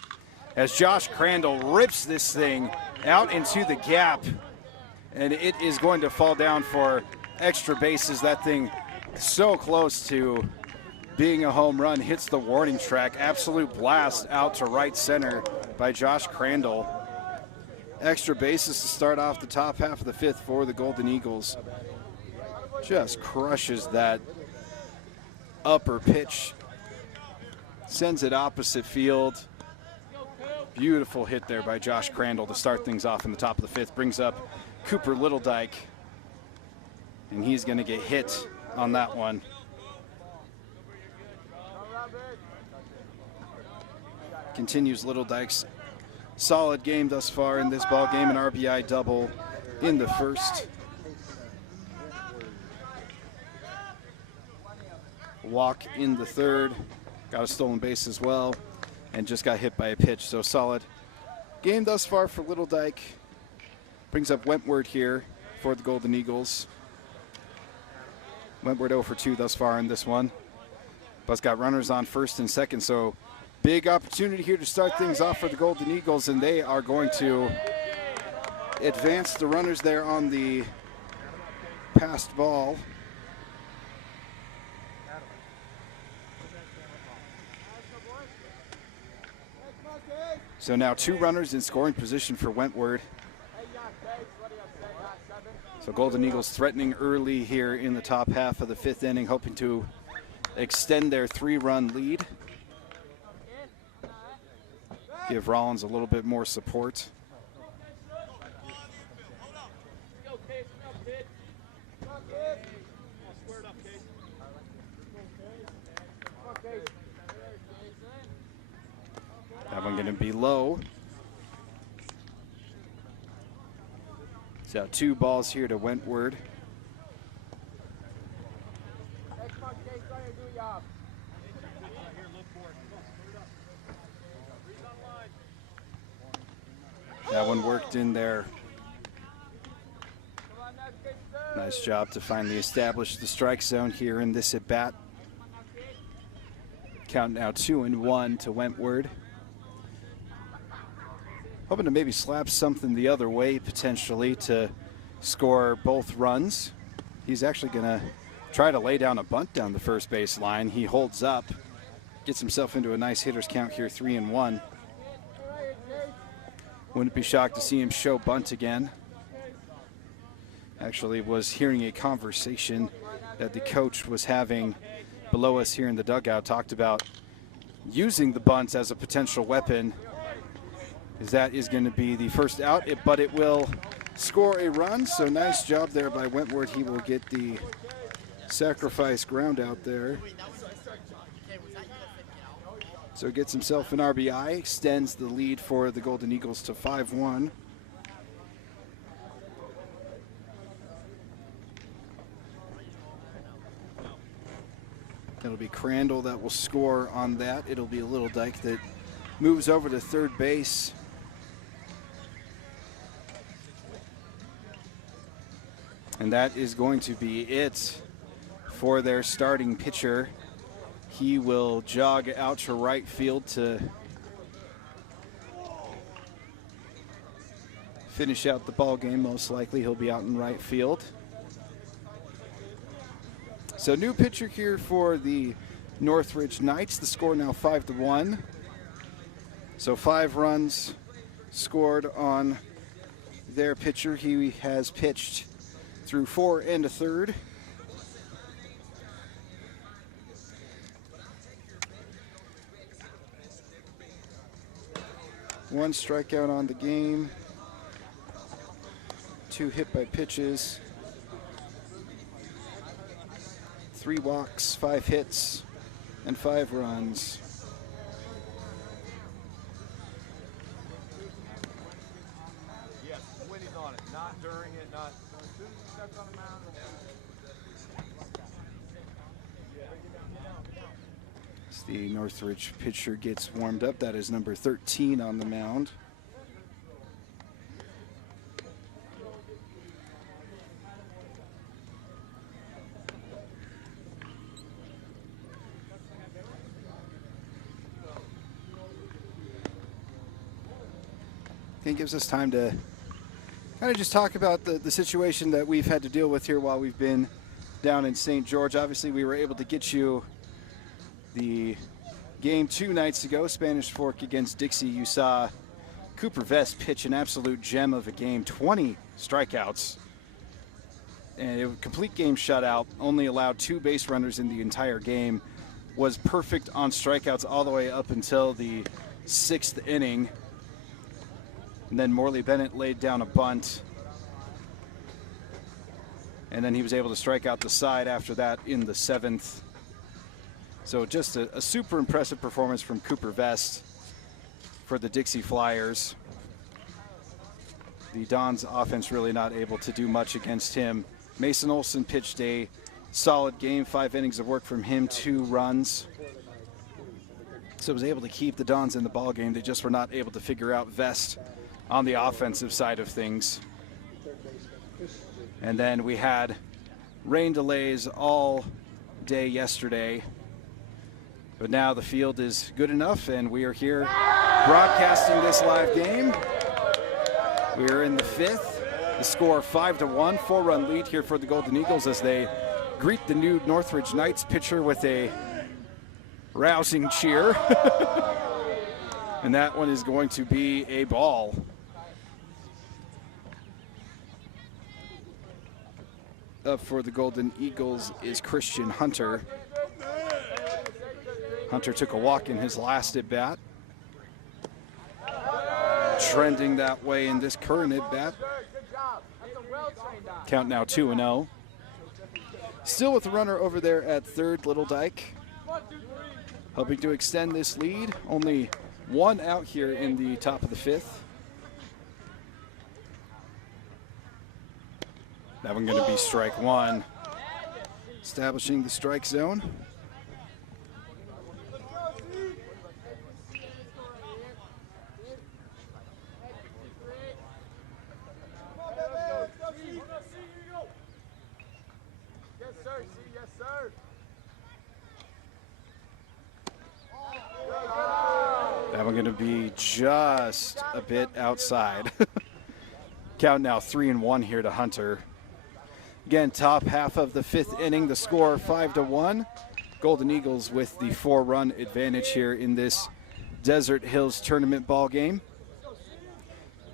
as Josh Crandall rips this thing out into the gap, and it is going to fall down for extra bases. That thing so close to being a home run, hits the warning track. Absolute blast out to right center by Josh Crandall. Extra bases to start off the top half of the 5th for the Golden Eagles. Just crushes that upper pitch. Sends it opposite field. Beautiful hit there by Josh Crandall to start things off in the top of the 5th. Brings up Cooper Littledyke, and he's going to get hit on that one. Continues Littledyke's solid game thus far in this ball game, an RBI double in the 1st. Walk in the 3rd, got a stolen base as well, and just got hit by a pitch. So solid game thus far for Littledyke. Brings up Wentworth here for the Golden Eagles. Wentworth 0 for 2 thus far in this one. Bus got runners on 1st and 2nd, so big opportunity here to start things off for the Golden Eagles, and they are going to advance the runners there on the passed ball. So now 2 runners in scoring position for Wentworth. So Golden Eagles threatening early here in the top half of the 5th inning, hoping to extend their 3-run lead. Give Rollins a little bit more support. That one going to be low. So 2 balls here to Wentworth. That one worked in there. Nice job to finally establish the strike zone here in this at-bat. Count now 2-1 to Wentworth. Hoping to maybe slap something the other way potentially to score both runs. He's actually going to try to lay down a bunt down the first base line. He holds up, gets himself into a nice hitter's count here, 3-1. Wouldn't be shocked to see him show bunt again. Actually was hearing a conversation that the coach was having below us here in the dugout, talked about using the bunt as a potential weapon, as that is going to be the first out, but it will score a run. So nice job there by Wentworth. He will get the sacrifice ground out there. So gets himself an RBI, extends the lead for the Golden Eagles to 5-1. It'll be Crandall that will score on that. It'll be a Little Dyke that moves over to third base. And that is going to be it for their starting pitcher. He will jog out to right field to finish out the ball game. Most likely he'll be out in right field. So new pitcher here for the Northridge Knights. The score now 5-1. So 5 runs scored on their pitcher. He has pitched through 4 1/3. One strikeout on the game, 2 hit by pitches, 3 walks, 5 hits, and 5 runs. Yes, when he's on it, not during it, not as soon as he steps on the mound. As the Northridge pitcher gets warmed up, that is number 13 on the mound. It gives us time to kind of just talk about the situation that we've had to deal with here while we've been down in St. George. Obviously, we were able to get you the game 2 nights ago, Spanish Fork against Dixie. You saw Cooper Vest pitch an absolute gem of a game, 20 strikeouts. And a complete game shutout, only allowed 2 base runners in the entire game. Was perfect on strikeouts all the way up until the 6th inning. And then Morley Bennett laid down a bunt. And then he was able to strike out the side after that in the 7th. So just a super impressive performance from Cooper Vest for the Dixie Flyers. The Dons offense really not able to do much against him. Mason Olson pitched a solid game, 5 innings of work from him, 2 runs. So was able to keep the Dons in the ball game. They just were not able to figure out Vest on the offensive side of things. And then we had rain delays all day yesterday. But now the field is good enough, and we are here broadcasting this live game. We are in the 5th. The score 5-1, 4-run lead here for the Golden Eagles as they greet the new Northridge Knights pitcher with a rousing cheer. And that one is going to be a ball. Up for the Golden Eagles is Christian Hunter. Hunter took a walk in his last at bat. Trending that way in this current at bat. Count now 2-0. Still with the runner over there at third, Little Dyke. Hoping to extend this lead. Only 1 out here in the top of the 5th. That one going to be strike 1. Establishing the strike zone. That one going to be just a bit outside. Count now 3-1 here to Hunter. Again, top half of the 5th inning, the score 5-1. Golden Eagles with the 4-run advantage here in this Desert Hills tournament ball game.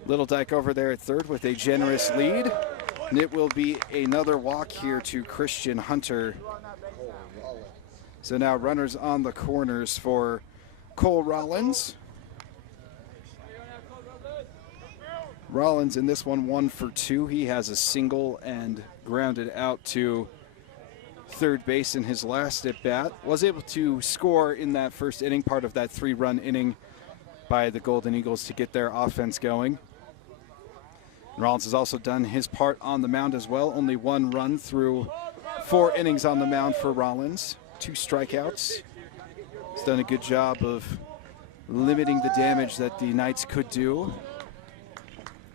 Little Dyke over there at third with a generous lead. And it will be another walk here to Christian Hunter. So now runners on the corners for Cole Rollins. Rollins in this one 1 for 2. He has a single and grounded out to third base in his last at bat. Was able to score in that first inning, part of that 3-run inning by the Golden Eagles to get their offense going. Rollins has also done his part on the mound as well. Only 1 run through 4 innings on the mound for Rollins. 2 strikeouts. He's done a good job of limiting the damage that the Knights could do,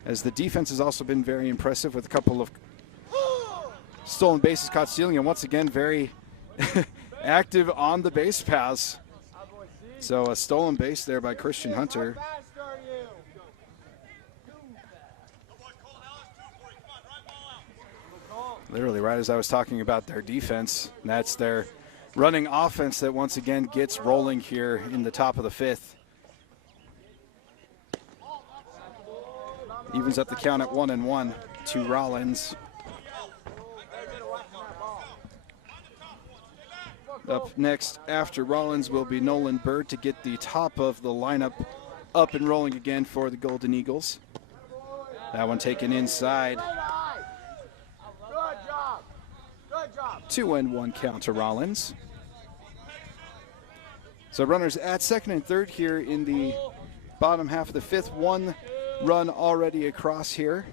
as the defense has also been very impressive with a couple of stolen bases caught stealing, and once again very active on the base paths. So a stolen base there by Christian Hunter. Literally right as I was talking about their defense, and that's their running offense that once again gets rolling here in the top of the 5th. Evens up the count at 1-1 to Rollins. Up next after Rollins will be Nolan Bird to get the top of the lineup up and rolling again for the Golden Eagles. That one taken inside. 2-1 count to Rollins. So runners at second and third here in the bottom half of the 5th. 1 run already across here.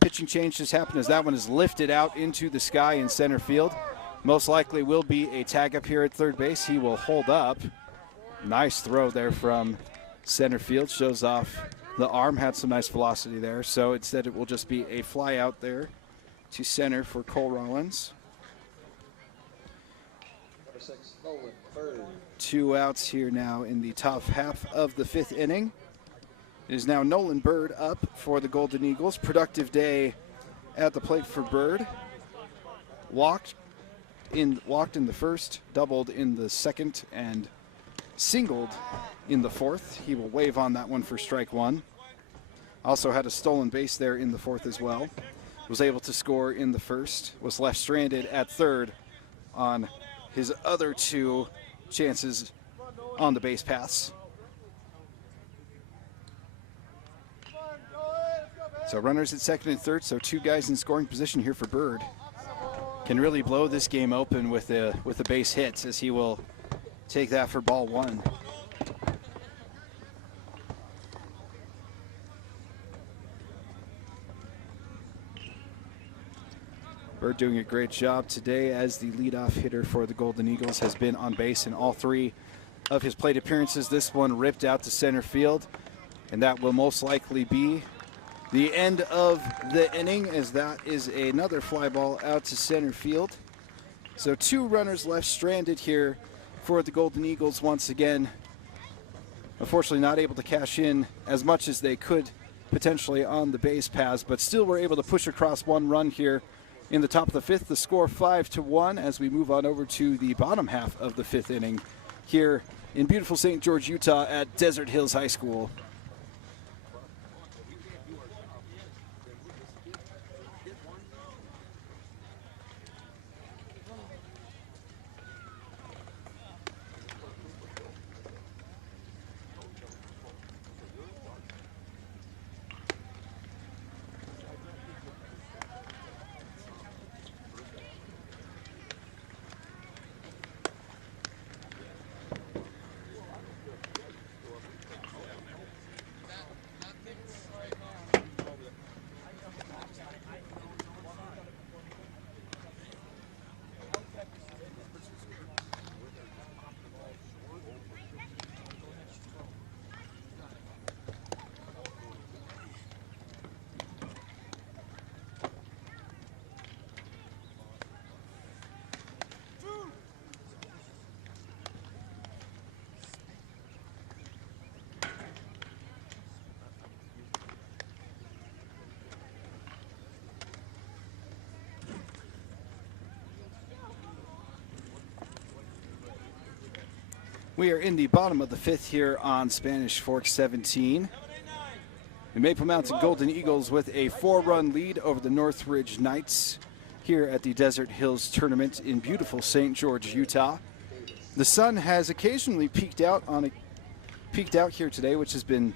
Pitching change just happened as that one is lifted out into the sky in center field. Most likely will be a tag up here at third base. He will hold up. Nice throw there from center field. Shows off the arm. Had some nice velocity there. So instead it will just be a fly out there to center for Cole Rollins. Number 6, Nolan Bird. 2 outs here now in the top half of the 5th inning. It is now Nolan Bird up for the Golden Eagles. Productive day at the plate for Bird. Walked in the first, doubled in the second, and singled in the 4th. He will wave on that one for strike 1. Also had a stolen base there in the 4th as well. Was able to score in the 1st. Was left stranded at 3rd on his other 2 chances on the base paths. So runners at second and third, so 2 guys in scoring position here for Bird. Can really blow this game open with the base hits, as he will take that for ball 1. Bird doing a great job today as the leadoff hitter for the Golden Eagles. Has been on base in all 3 of his plate appearances. This one ripped out to center field, and that will most likely be the end of the inning, as that is another fly ball out to center field. So 2 runners left stranded here for the Golden Eagles once again. Unfortunately not able to cash in as much as they could potentially on the base paths, but still were able to push across 1 run here in the top of the 5th. The score 5-1 as we move on over to the bottom half of the 5th inning here in beautiful St. George, Utah at Desert Hills High School. We are in the bottom of the fifth here on Spanish Fork 17. The Maple Mountain Golden Eagles with a 4-run lead over the Northridge Knights here at the Desert Hills Tournament in beautiful St. George, Utah. The sun has occasionally peeked out here today, which has been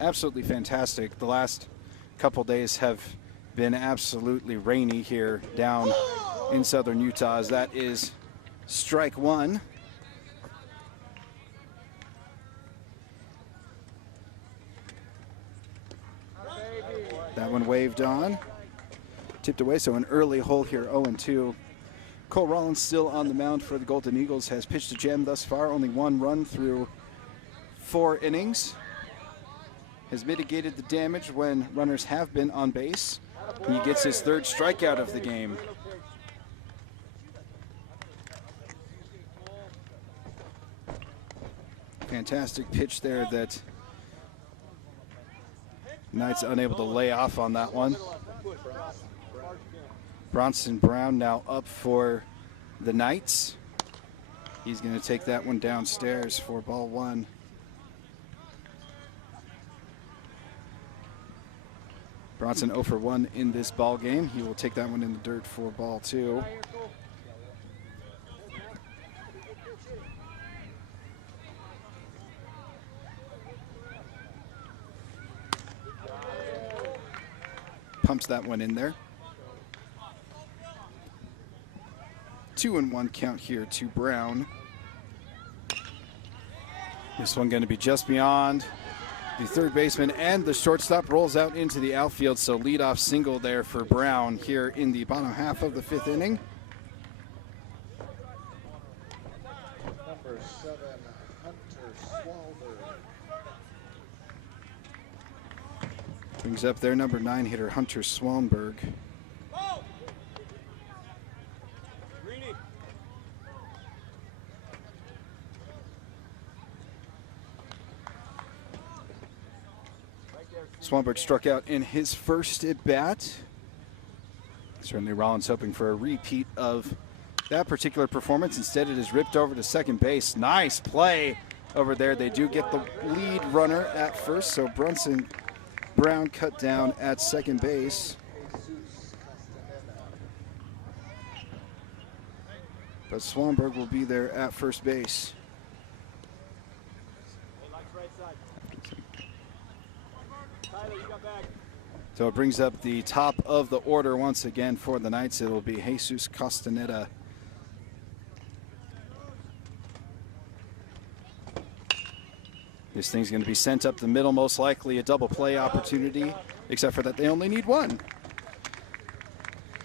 absolutely fantastic. The last couple days have been absolutely rainy here down in southern Utah, as that is strike one. That one waved on, tipped away, so an early hole here, 0-2. Cole Rollins still on the mound for the Golden Eagles, has pitched a gem thus far, only 1 run through 4 innings. Has mitigated the damage when runners have been on base. He gets his 3rd strikeout of the game. Fantastic pitch there that Knights unable to lay off on that one. Bronson Brown now up for the Knights. He's going to take that one downstairs for ball 1. Bronson 0 for 1 in this ball game. He will take that one in the dirt for ball 2. Pumps that one in there. 2-1 count here to Brown. This one going to be just beyond the third baseman, and the shortstop rolls out into the outfield, so leadoff single there for Brown here in the bottom half of the 5th inning. Number 7, Hunter Swalberg. Brings up their number 9 hitter, Hunter Swanberg. Swanberg struck out in his first at bat. Certainly Rollins hoping for a repeat of that particular performance. Instead, it is ripped over to second base. Nice play over there. They do get the lead runner at first, so Bronson Brown cut down at second base. But Swanberg will be there at first base. So it brings up the top of the order once again for the Knights. It'll be Jesus Castaneda. This thing's going to be sent up the middle, most likely a double play opportunity, except for that they only need 1.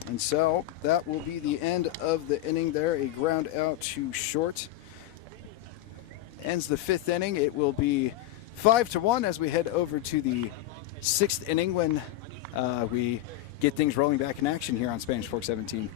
And so that will be the end of the inning there. A ground out to short. Ends the 5th inning. It will be 5-1 as we head over to the 6th inning when we get things rolling back in action here on Spanish Fork 17.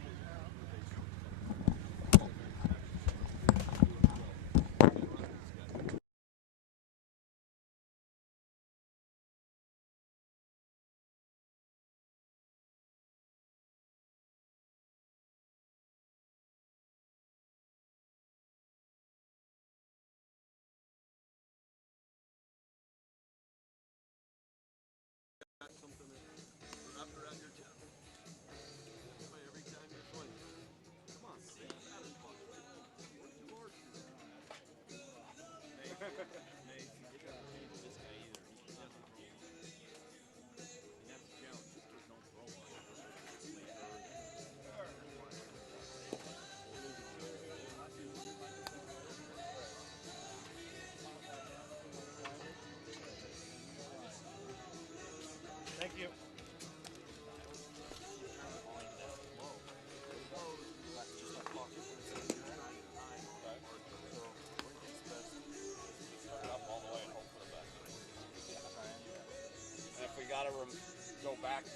Thank you. And if we gotta go back to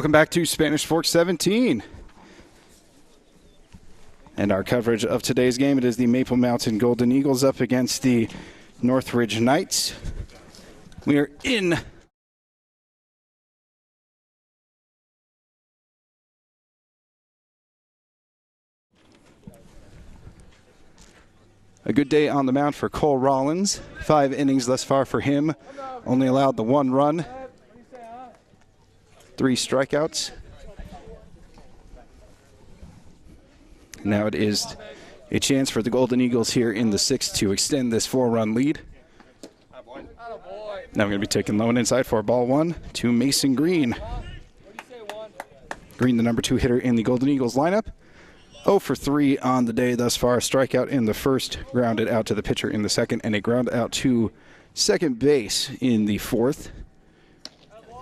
Welcome back to Spanish Fork 17. And our coverage of today's game, it is the Maple Mountain Golden Eagles up against the Northridge Knights. We are in a good day on the mound for Cole Rollins. 5 innings thus far for him. Only allowed the 1 run. 3 strikeouts. Now it is a chance for the Golden Eagles here in the 6th to extend this 4-run lead. Now we're going to be taking low and inside for ball 1 to Mason Green. Green, the number 2 hitter in the Golden Eagles lineup. 0 for 3 on the day thus far. Strikeout in the first, grounded out to the pitcher in the second, and a ground out to second base in the 4th.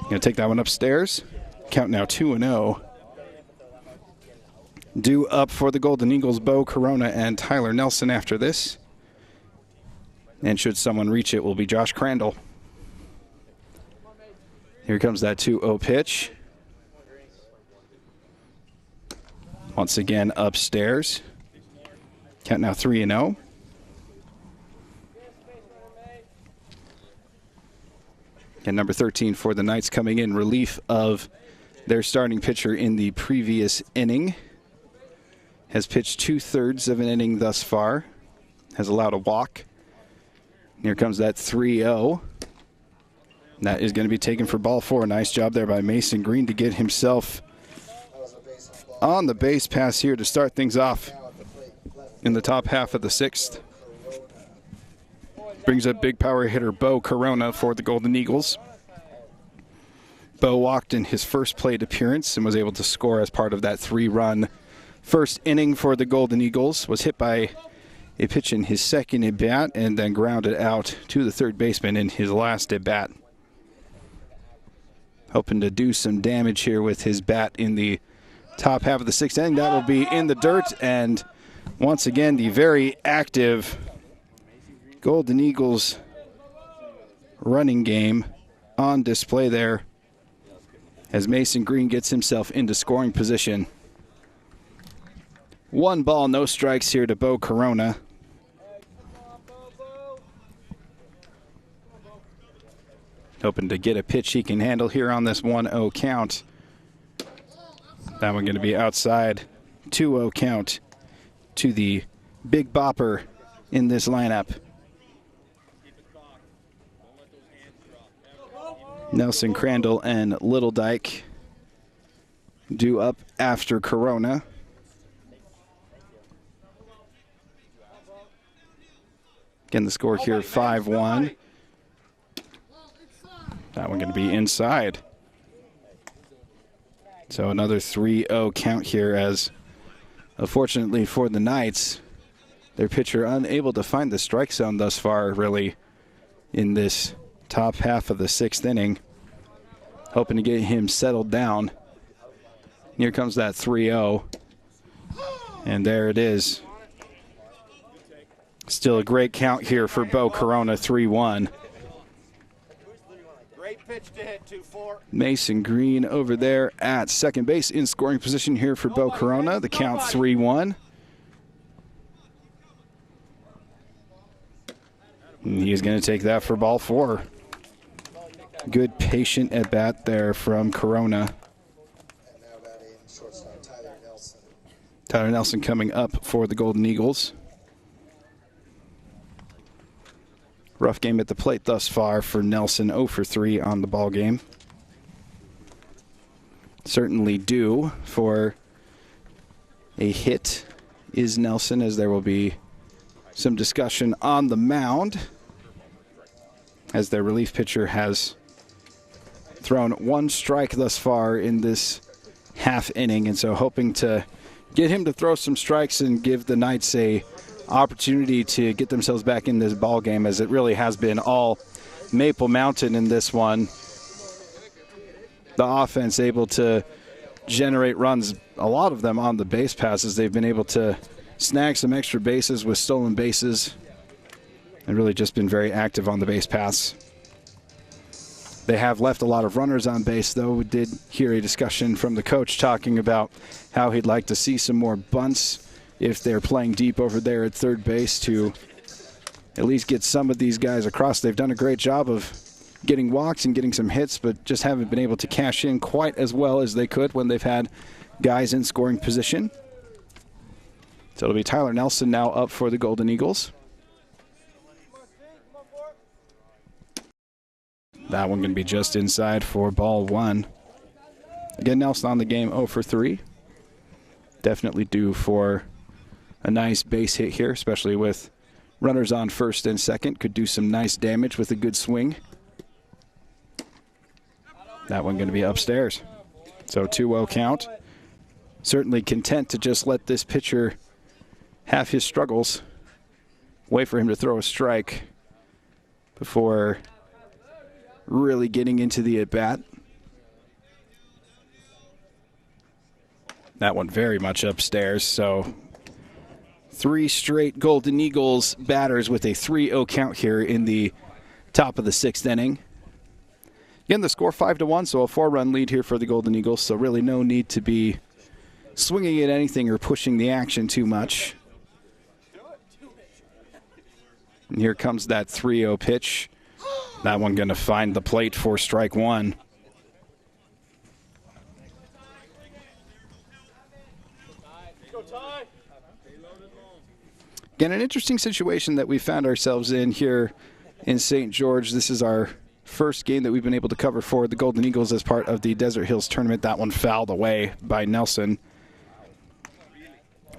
Going to take that one upstairs. Count now 2-0. Due up for the Golden Eagles, Bo Corona and Tyler Nelson after this. And should someone reach it, will be Josh Crandall. Here comes that 2-0 pitch. Once again upstairs. Count now 3-0. And number 13 for the Knights coming in relief of their starting pitcher in the previous inning. Has pitched 2/3 of an inning thus far. Has allowed a walk. Here comes that 3-0. That is going to be taken for ball 4. Nice job there by Mason Green to get himself on the base pass here to start things off in the top half of the 6th. Brings up big power hitter Bo Corona for the Golden Eagles. Bo walked in his first plate appearance and was able to score as part of that 3-run first inning for the Golden Eagles. Was hit by a pitch in his second at-bat and then grounded out to the third baseman in his last at-bat. Hoping to do some damage here with his bat in the top half of the 6th inning. That will be in the dirt, and once again the very active Golden Eagles running game on display there as Mason Green gets himself into scoring position. 1 ball, no strikes here to Bo Corona. Hoping to get a pitch he can handle here on this 1-0 count. That one going to be outside. 2-0 count to the big bopper in this lineup. Nelson, Crandall, and Little Dyke due up after Corona. Again, the score here 5-1. That one going to be inside. So another 3-0 count here as, unfortunately for the Knights, their pitcher unable to find the strike zone thus far, really, in this top half of the 6th inning. Hoping to get him settled down. Here comes that 3-0. And there it is. Still a great count here for Bo Corona, 3-1. Great pitch to hit, 2-4. Mason Green over there at second base in scoring position here for Bo Corona. The count 3-1. He's going to take that for ball 4. Good patient at bat there from Corona. Tyler Nelson coming up for the Golden Eagles. Rough game at the plate thus far for Nelson, 0 for 3 on the ball game. Certainly due for a hit is Nelson, as there will be some discussion on the mound as their relief pitcher has thrown 1 strike thus far in this half inning, and so hoping to get him to throw some strikes and give the Knights a opportunity to get themselves back in this ball game, as it really has been all Maple Mountain in this one. The offense able to generate runs, a lot of them on the base passes. They've been able to snag some extra bases with stolen bases and really just been very active on the base pass. They have left a lot of runners on base, though. We did hear a discussion from the coach talking about how he'd like to see some more bunts if they're playing deep over there at third base to at least get some of these guys across. They've done a great job of getting walks and getting some hits, but just haven't been able to cash in quite as well as they could when they've had guys in scoring position. So it'll be Tyler Nelson now up for the Golden Eagles. That one going to be just inside for ball one. Again, Nelson on the game 0 for 3. Definitely due for a nice base hit here, especially with runners on first and second. Could do some nice damage with a good swing. That one going to be upstairs. So 2-0 count. Certainly content to just let this pitcher have his struggles. Wait for him to throw a strike before really getting into the at-bat. That one very much upstairs, so 3 straight Golden Eagles batters with a 3-0 count here in the top of the 6th inning. Again, the score 5-1, so a 4-run lead here for the Golden Eagles, so really no need to be swinging at anything or pushing the action too much. And here comes that 3-0 pitch. That one going to find the plate for strike one. Again, an interesting situation that we found ourselves in here in St. George. This is our first game that we've been able to cover for the Golden Eagles as part of the Desert Hills tournament. That one fouled away by Nelson.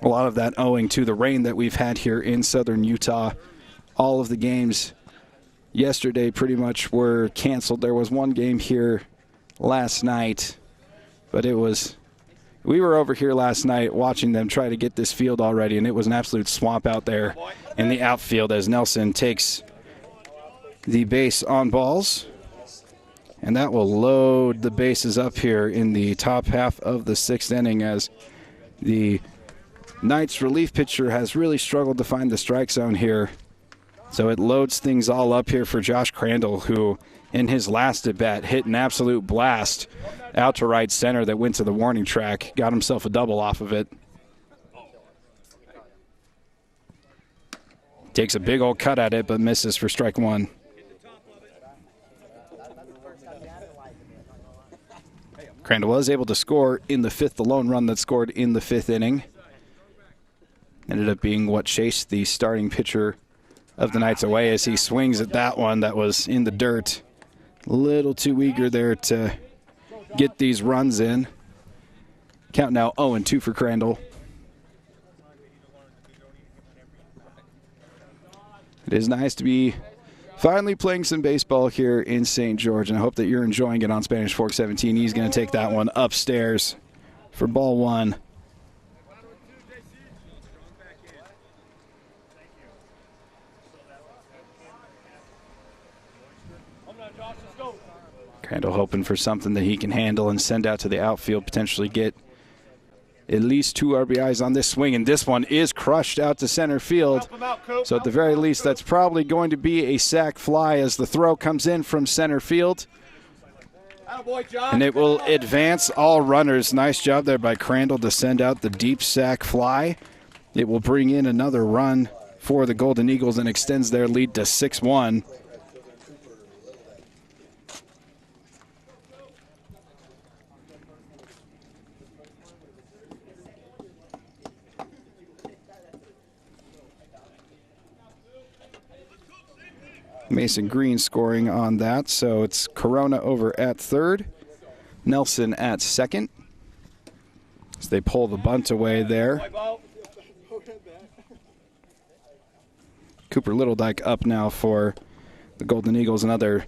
A lot of that owing to the rain that we've had here in southern Utah. All of the games yesterday pretty much were canceled. There was one game here last night, but we were over here last night watching them try to get this field already, and it was an absolute swamp out there in the outfield as Nelson takes the base on balls. And that will load the bases up here in the top half of the 6th inning as the Knights relief pitcher has really struggled to find the strike zone here. So it loads things all up here for Josh Crandall, who in his last at-bat hit an absolute blast out to right center that went to the warning track, got himself a double off of it. Takes a big old cut at it, but misses for strike one. Crandall was able to score in the 5th, the lone run that scored in the 5th inning. Ended up being what chased the starting pitcher of the Knights away as he swings at that one that was in the dirt. A little too eager there to get these runs in. Count now 0-2 for Crandall. It is nice to be finally playing some baseball here in St. George, and I hope that you're enjoying it on Spanish Fork 17. He's going to take that one upstairs for ball one. Crandall hoping for something that he can handle and send out to the outfield, potentially get at least 2 RBIs on this swing, and this one is crushed out to center field. So at the very least, that's probably going to be a sac fly as the throw comes in from center field. And it will advance all runners. Nice job there by Crandall to send out the deep sac fly. It will bring in another run for the Golden Eagles and extends their lead to 6-1. Mason Green scoring on that, so it's Corona over at third, Nelson at second. As they pull the bunt away there. Cooper Littledyke up now for the Golden Eagles, another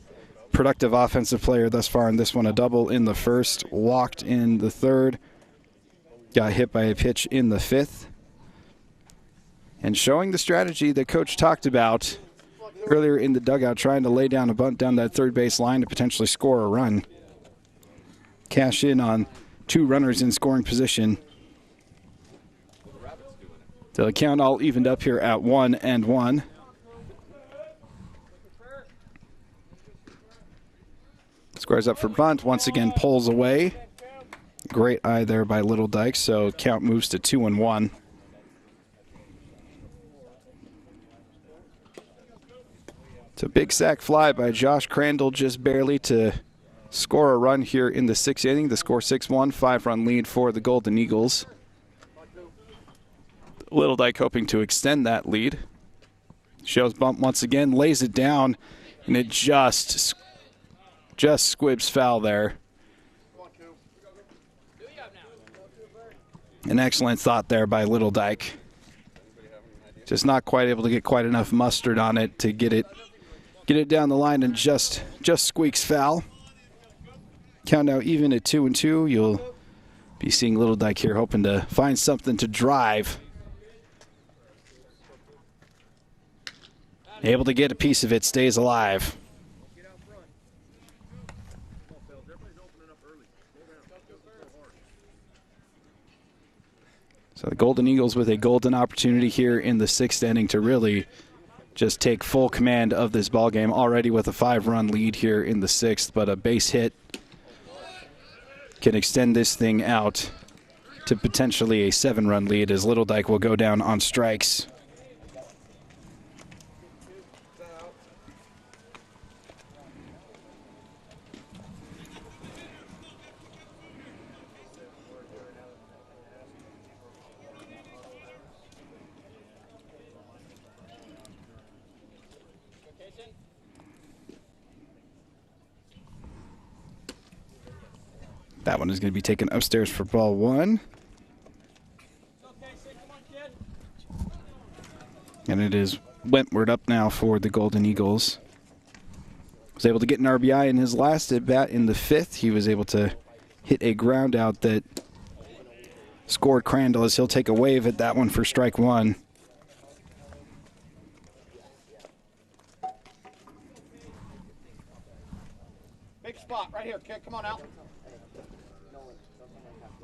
productive offensive player thus far in this one. A double in the first, walked in the third, got hit by a pitch in the 5th. And showing the strategy that Coach talked about earlier in the dugout, trying to lay down a bunt down that third base line to potentially score a run. Cash in on 2 runners in scoring position. So the count all evened up here at 1-1. Squares up for bunt. Once again, pulls away. Great eye there by Little Dyke, so count moves to 2-1. It's a big sac fly by Josh Crandall, just barely to score a run here in the 6th inning. The score 6-1, 5-run lead for the Golden Eagles. Little Dyke hoping to extend that lead. Shows bunt once again, lays it down, and it just squibs foul there. An excellent thought there by Little Dyke. Just not quite able to get quite enough mustard on it to get it down the line, and just squeaks foul. Count now even at 2-2. You'll be seeing Little Dyke here hoping to find something to drive. Able to get a piece of it, stays alive. So the Golden Eagles with a golden opportunity here in the 6th inning to really just take full command of this ball game. Already with a 5-run lead here in the 6th, but a base hit can extend this thing out to potentially a 7-run lead, as Little Dyke will go down on strikes. That one is going to be taken upstairs for ball 1. And it is Wentworth up now for the Golden Eagles. Was able to get an RBI in his last at bat in the 5th. He was able to hit a ground out that scored Crandall, as he'll take a wave at that one for strike 1. Big spot right here, kid. Come on out.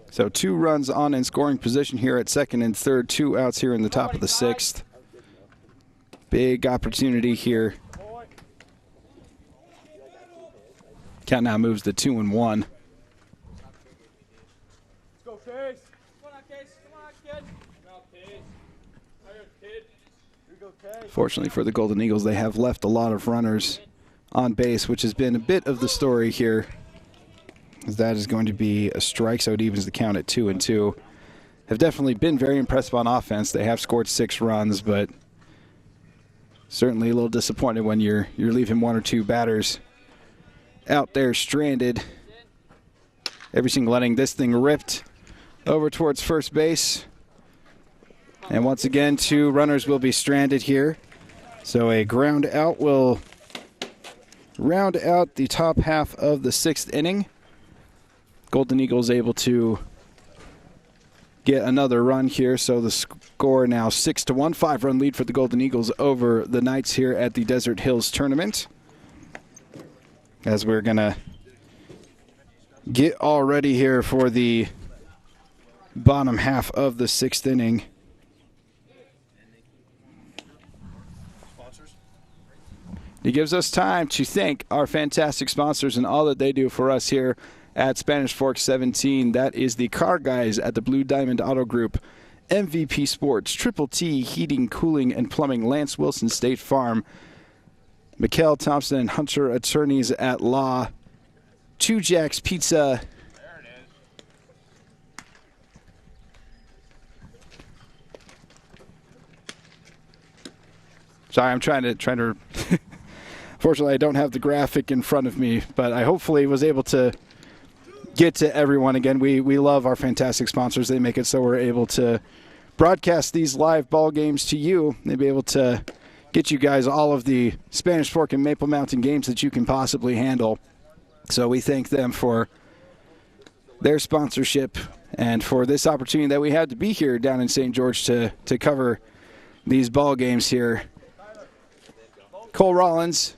So 2 runs on in scoring position here at 2nd and 3rd. 2 outs here in the top of the 6th. Big opportunity here. Count now moves to 2-1. Let's go, Case. Come on, Case. Come on, kid. Come out, Case. Tired, kid. Here we go, Case. Fortunately for the Golden Eagles, they have left a lot of runners on base, which has been a bit of the story here. That is going to be a strike, so it evens the count at 2-2. Have definitely been very impressive on offense. They have scored 6 runs, but certainly a little disappointed when you're leaving 1 or 2 batters out there stranded. Every single inning, this thing ripped over towards first base. And once again, 2 runners will be stranded here. So a ground out will round out the top half of the 6th inning. Golden Eagles able to get another run here, so the score now 6-1, 5-run lead for the Golden Eagles over the Knights here at the Desert Hills Tournament. As we're going to get all ready here for the bottom half of the 6th inning. It gives us time to thank our fantastic sponsors and all that they do for us here at Spanish Fork 17. That is the car guys at the Blue Diamond Auto Group, MVP Sports, Triple T Heating, Cooling, and Plumbing, Lance Wilson State Farm, Mikkel Thompson and Hunter Attorneys at Law, Two Jacks Pizza, There it is. Sorry, I'm trying to. Fortunately, I don't have the graphic in front of me, but I hopefully was able to get to everyone. Again, we love our fantastic sponsors. They make it so we're able to broadcast these live ball games to you. They'll be able to get you guys all of the Spanish Fork and Maple Mountain games that you can possibly handle. So we thank them for their sponsorship and for this opportunity that we had to be here down in St. George to cover these ball games here. Cole Rollins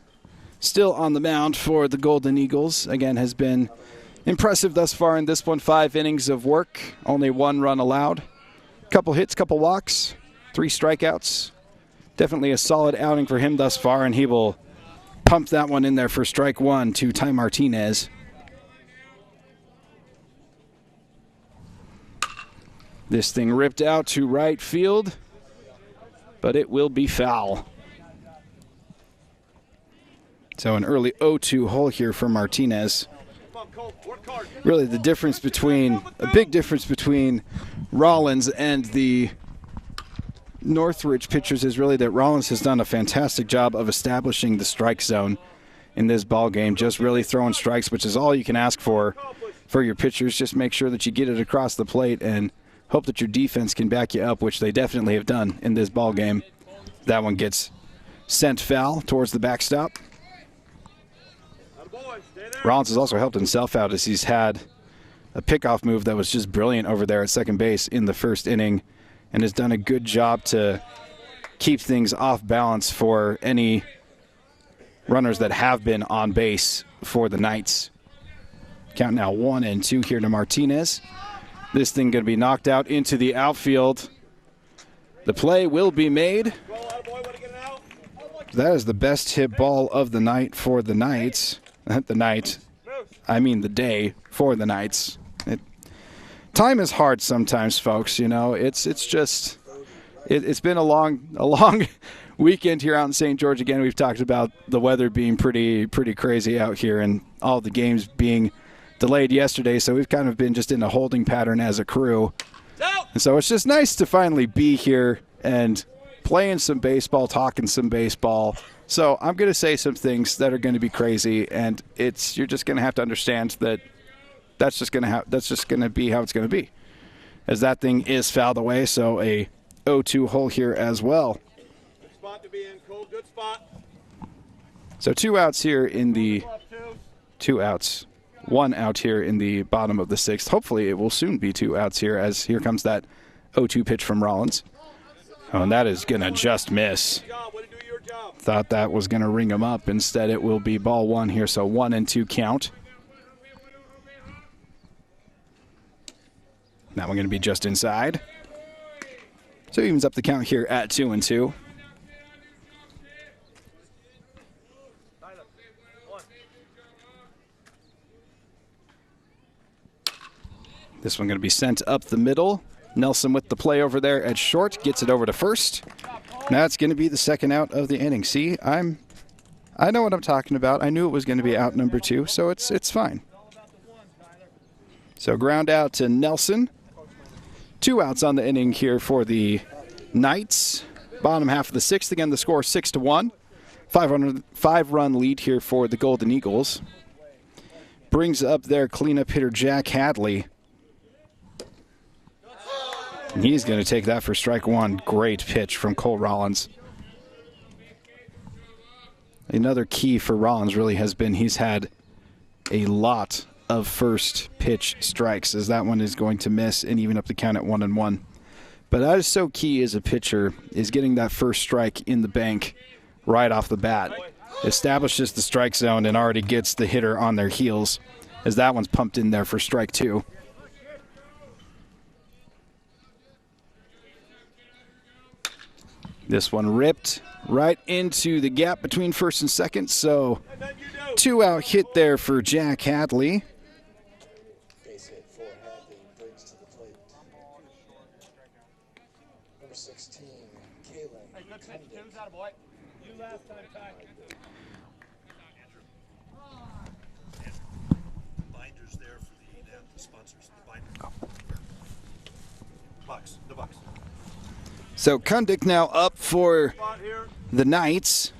still on the mound for the Golden Eagles. Again, has been impressive thus far in this one. 5 innings of work, only 1 run allowed. Couple hits, couple walks, 3 strikeouts. Definitely a solid outing for him thus far, and he will pump that one in there for strike 1 to Ty Martinez. This thing ripped out to right field, but it will be foul. So an early 0-2 hole here for Martinez. Really the difference between, a big difference between Rollins and the Northridge pitchers is really that Rollins has done a fantastic job of establishing the strike zone in this ball game, just really throwing strikes, which is all you can ask for your pitchers. Just make sure that you get it across the plate and hope that your defense can back you up, which they definitely have done in this ball game. That one gets sent foul towards the backstop. Rollins has also helped himself out as he's had a pickoff move that was just brilliant over there at second base in the first inning, and has done a good job to keep things off balance for any runners that have been on base for the Knights. Count now 1-2 here to Martinez. This thing going to be knocked out into the outfield. The play will be made. That is the best hit ball of the night for the Knights. The night, I mean the day for the Knights. Time is hard sometimes, folks. You know, it's been a long weekend here out in St. George. Again, we've talked about the weather being pretty crazy out here, and all the games being delayed yesterday. So we've kind of been just in a holding pattern as a crew. And so it's just nice to finally be here and playing some baseball, talking some baseball. So I'm going to say some things that are going to be crazy, and you're just going to have to understand that that's just going to be how it's going to be, as that thing is fouled away. So a 0-2 hole here as well. Good spot to be in, Cole. Good spot. So 2 outs here in the 2 outs. 1 out here in the bottom of the 6th. Hopefully it will soon be 2 outs here, as here comes that 0-2 pitch from Rollins. Oh, and that is going to just miss. Thought that was going to ring him up. Instead, it will be ball 1 here, so 1-2 count. That one going to be just inside. So evens up the count here at 2-2. This one going to be sent up the middle. Nelson with the play over there at short, gets it over to first. That's going to be the 2nd out of the inning. See, I know what I'm talking about. I knew it was going to be out number 2, so it's fine. So ground out to Nelson. 2 outs on the inning here for the Knights. Bottom half of the 6th. Again, the score 6-1. 5-run lead here for the Golden Eagles. Brings up their cleanup hitter Jack Hadley. And he's going to take that for strike 1. Great pitch from Cole Rollins. Another key for Rollins really has been he's had a lot of first pitch strikes, as that one is going to miss and even up the count at 1-1. But that is so key as a pitcher, is getting that first strike in the bank right off the bat. Establishes the strike zone and already gets the hitter on their heels, as that one's pumped in there for strike 2. This one ripped right into the gap between first and second, so 2 out hit there for Jack Hadley. Base hit for Hadley, brings to the plate. Number 16, Kaylin. Hey, good pitch, too. Got a boy. You last time, Ty. Binders there for the sponsors. The binder. The box. So Kundick now up for the Knights.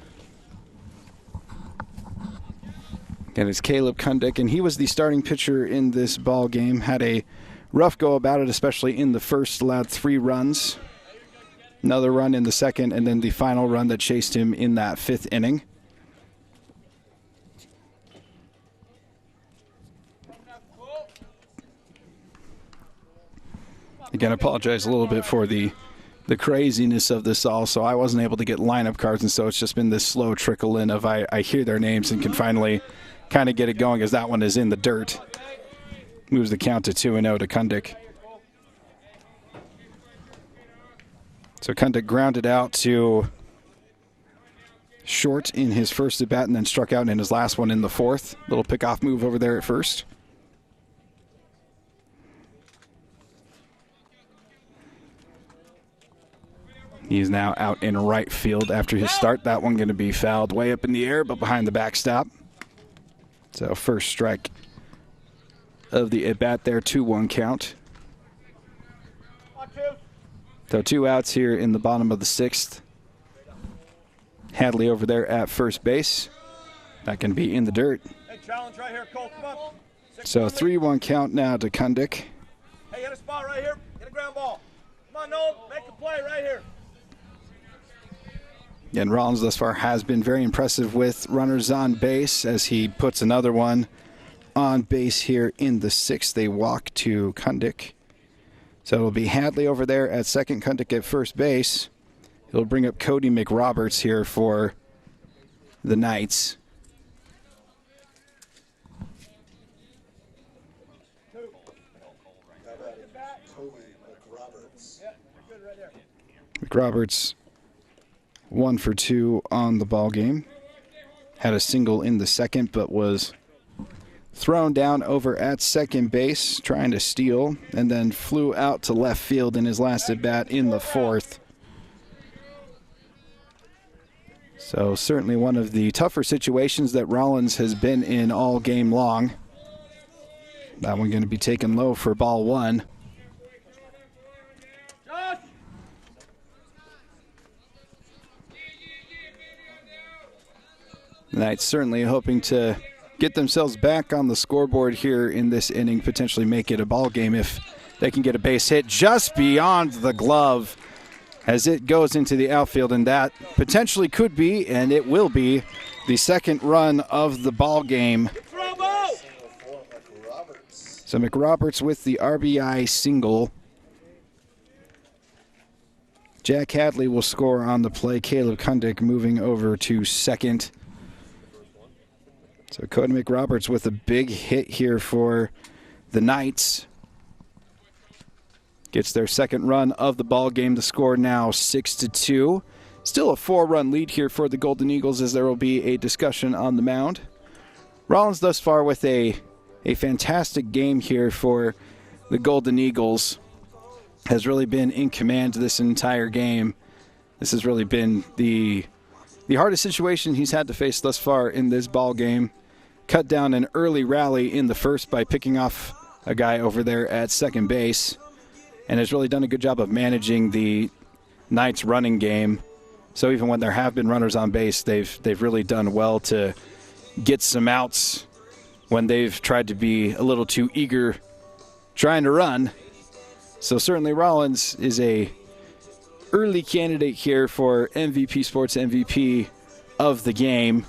Again, it's Caleb Kundick, and he was the starting pitcher in this ball game. Had a rough go about it, especially in the first. Allowed 3 runs. Another run in the second, and then the final run that chased him in that 5th inning. Again, I apologize a little bit for the craziness of this all, so I wasn't able to get lineup cards, and so it's just been this slow trickle in of I hear their names and can finally kind of get it going, as that one is in the dirt. Moves the count to 2-0 to Kundick. So Kundick grounded out to short in his first at bat and then struck out in his last one in the 4th. Little pickoff move over there at first. He's now out in right field after his start. That one going to be fouled way up in the air, but behind the backstop. So first strike of the at-bat there, 2-1 count. So 2 outs here in the bottom of the 6th. Hadley over there at first base. That can be in the dirt. Hey, challenge right here, Cole. Come on. So 3-1 count now to Kundick. Hey, hit a spot right here. Hit a ground ball. Come on, Noel. Make a play right here. And Rollins thus far has been very impressive with runners on base as he puts another one on base here in the 6th. They walk to Kundick. So it'll be Hadley over there at second, Kundick at first base. He'll bring up Cody McRoberts here for the Knights. McRoberts 1 for 2 on the ball game. Had a single in the 2nd, but was thrown down over at second base, trying to steal, and then flew out to left field in his last at-bat in the 4th. So certainly one of the tougher situations that Rollins has been in all game long. That one going to be taken low for ball 1. The Knights certainly hoping to get themselves back on the scoreboard here in this inning, potentially make it a ball game if they can get a base hit just beyond the glove as it goes into the outfield, and that potentially could be, and it will be, the second run of the ball game. So McRoberts with the RBI single. Jack Hadley will score on the play. Caleb Kundick moving over to second. So Cody McRoberts with a big hit here for the Knights. Gets their second run of the ball game. The score now 6-2. Still a 4-run lead here for the Golden Eagles as there will be a discussion on the mound. Rollins thus far with a fantastic game here for the Golden Eagles. Has really been in command this entire game. This has really been the hardest situation he's had to face thus far in this ball game. Cut down an early rally in the 1st by picking off a guy over there at second base, and has really done a good job of managing the Knights running game. So even when there have been runners on base, they've really done well to get some outs when they've tried to be a little too eager trying to run. So certainly Rollins is a early candidate here for MVP Sports MVP of the game,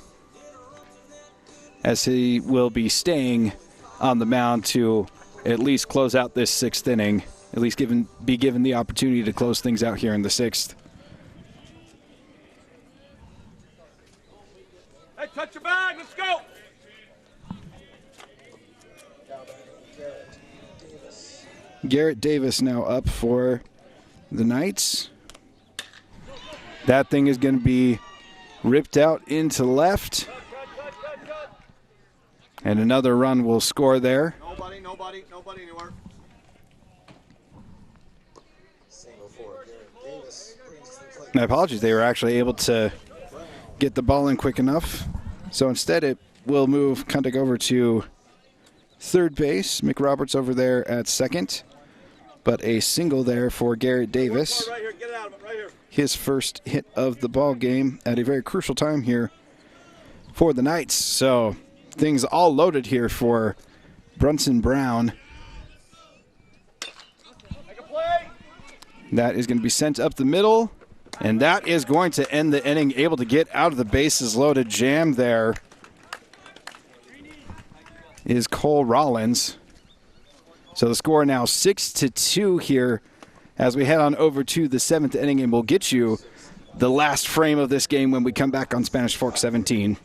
as he will be staying on the mound to at least close out this 6th inning, at least be given the opportunity to close things out here in the 6th. Hey, touch your bag, let's go! Garrett Davis now up for the Knights. That thing is going to be ripped out into left. And another run will score there. Nobody anywhere. My apologies, they were actually able to get the ball in quick enough. So instead it will move Kundick over to third base. McRoberts over there at second. But a single there for Garrett Davis. Right here. Get it out of it, right here. His first hit of the ball game at a very crucial time here for the Knights. So things all loaded here for Brunson Brown. Make a play. That is going to be sent up the middle, and that is going to end the inning. Able to get out of the bases loaded jam there is Cole Rollins. So the score now 6-2 here as we head on over to the 7th inning, and we'll get you the last frame of this game when we come back on Spanish Fork 17.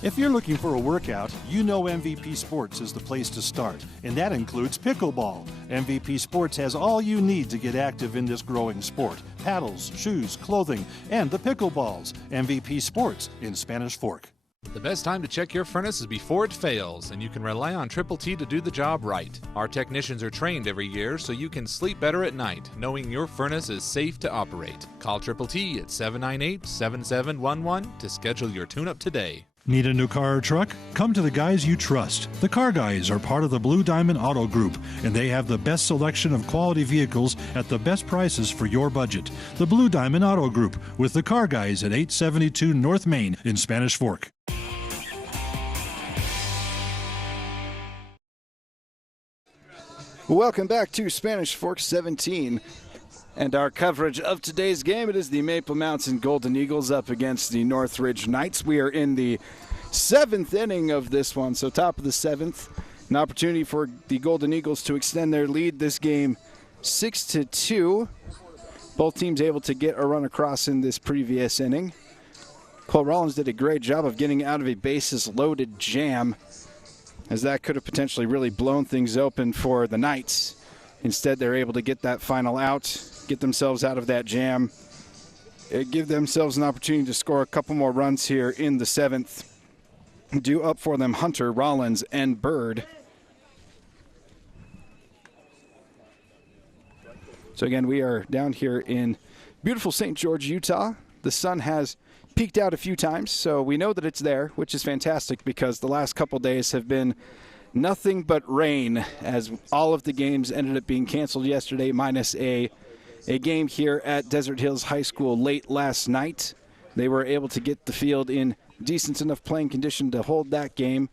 If you're looking for a workout, you know MVP Sports is the place to start, and that includes pickleball. MVP Sports has all you need to get active in this growing sport: paddles, shoes, clothing, and the pickleballs. MVP Sports in Spanish Fork. The best time to check your furnace is before it fails, and you can rely on Triple T to do the job right. Our technicians are trained every year so you can sleep better at night, knowing your furnace is safe to operate. Call Triple T at 798-7711 to schedule your tune-up today. Need a new car or truck? Come to the guys you trust. The Car Guys are part of the Blue Diamond Auto Group, and they have the best selection of quality vehicles at the best prices for your budget. The Blue Diamond Auto Group with the Car Guys at 872 North Main in Spanish Fork. Welcome back to Spanish Fork 17 and our coverage of today's game. It is the Maple Mountain Golden Eagles up against the Northridge Knights. We are in the 7th inning of this one, so top of the 7th. An opportunity for the Golden Eagles to extend their lead this game 6-2. Both teams able to get a run across in this previous inning. Cole Rollins did a great job of getting out of a bases-loaded jam, as that could have potentially really blown things open for the Knights. Instead, they're able to get that final out, get themselves out of that jam, give themselves an opportunity to score a couple more runs here in the 7th. Due up for them Hunter, Rollins, and Bird. So again, we are down here in beautiful St. George, Utah. The sun has peeked out a few times, so we know that it's there, which is fantastic because the last couple days have been nothing but rain, as all of the games ended up being canceled yesterday, minus a game here at Desert Hills High School late last night. They were able to get the field in decent enough playing condition to hold that game,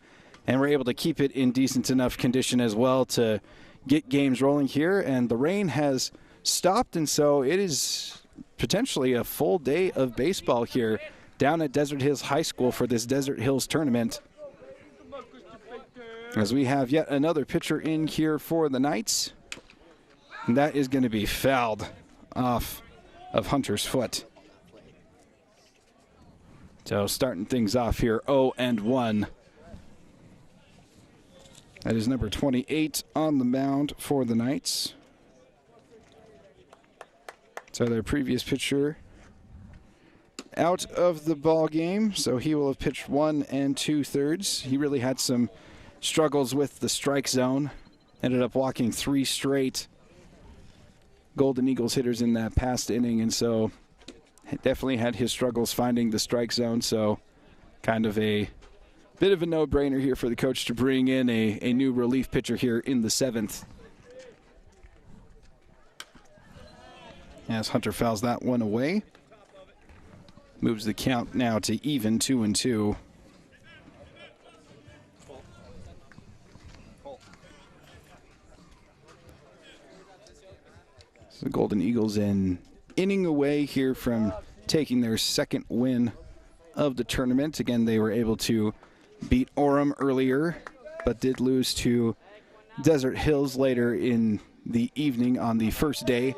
and were able to keep it in decent enough condition as well to get games rolling here. And the rain has stopped, and so it is potentially a full day of baseball here down at Desert Hills High School for this Desert Hills tournament, as we have yet another pitcher in here for the Knights, and that is going to be fouled off of Hunter's foot. So starting things off here, 0-1. That is number 28 on the mound for the Knights. So their previous pitcher out of the ball game, so he will have pitched 1 2/3. He really had some struggles with the strike zone. Ended up walking 3 straight Golden Eagles hitters in that past inning, and so definitely had his struggles finding the strike zone. So kind of a bit of a no-brainer here for the coach to bring in a new relief pitcher here in the 7th. As Hunter fouls that one away. Moves the count now to even 2-2. So the Golden Eagles an inning away here from taking their 2nd win of the tournament. Again, they were able to beat Orem earlier, but did lose to Desert Hills later in the evening on the first day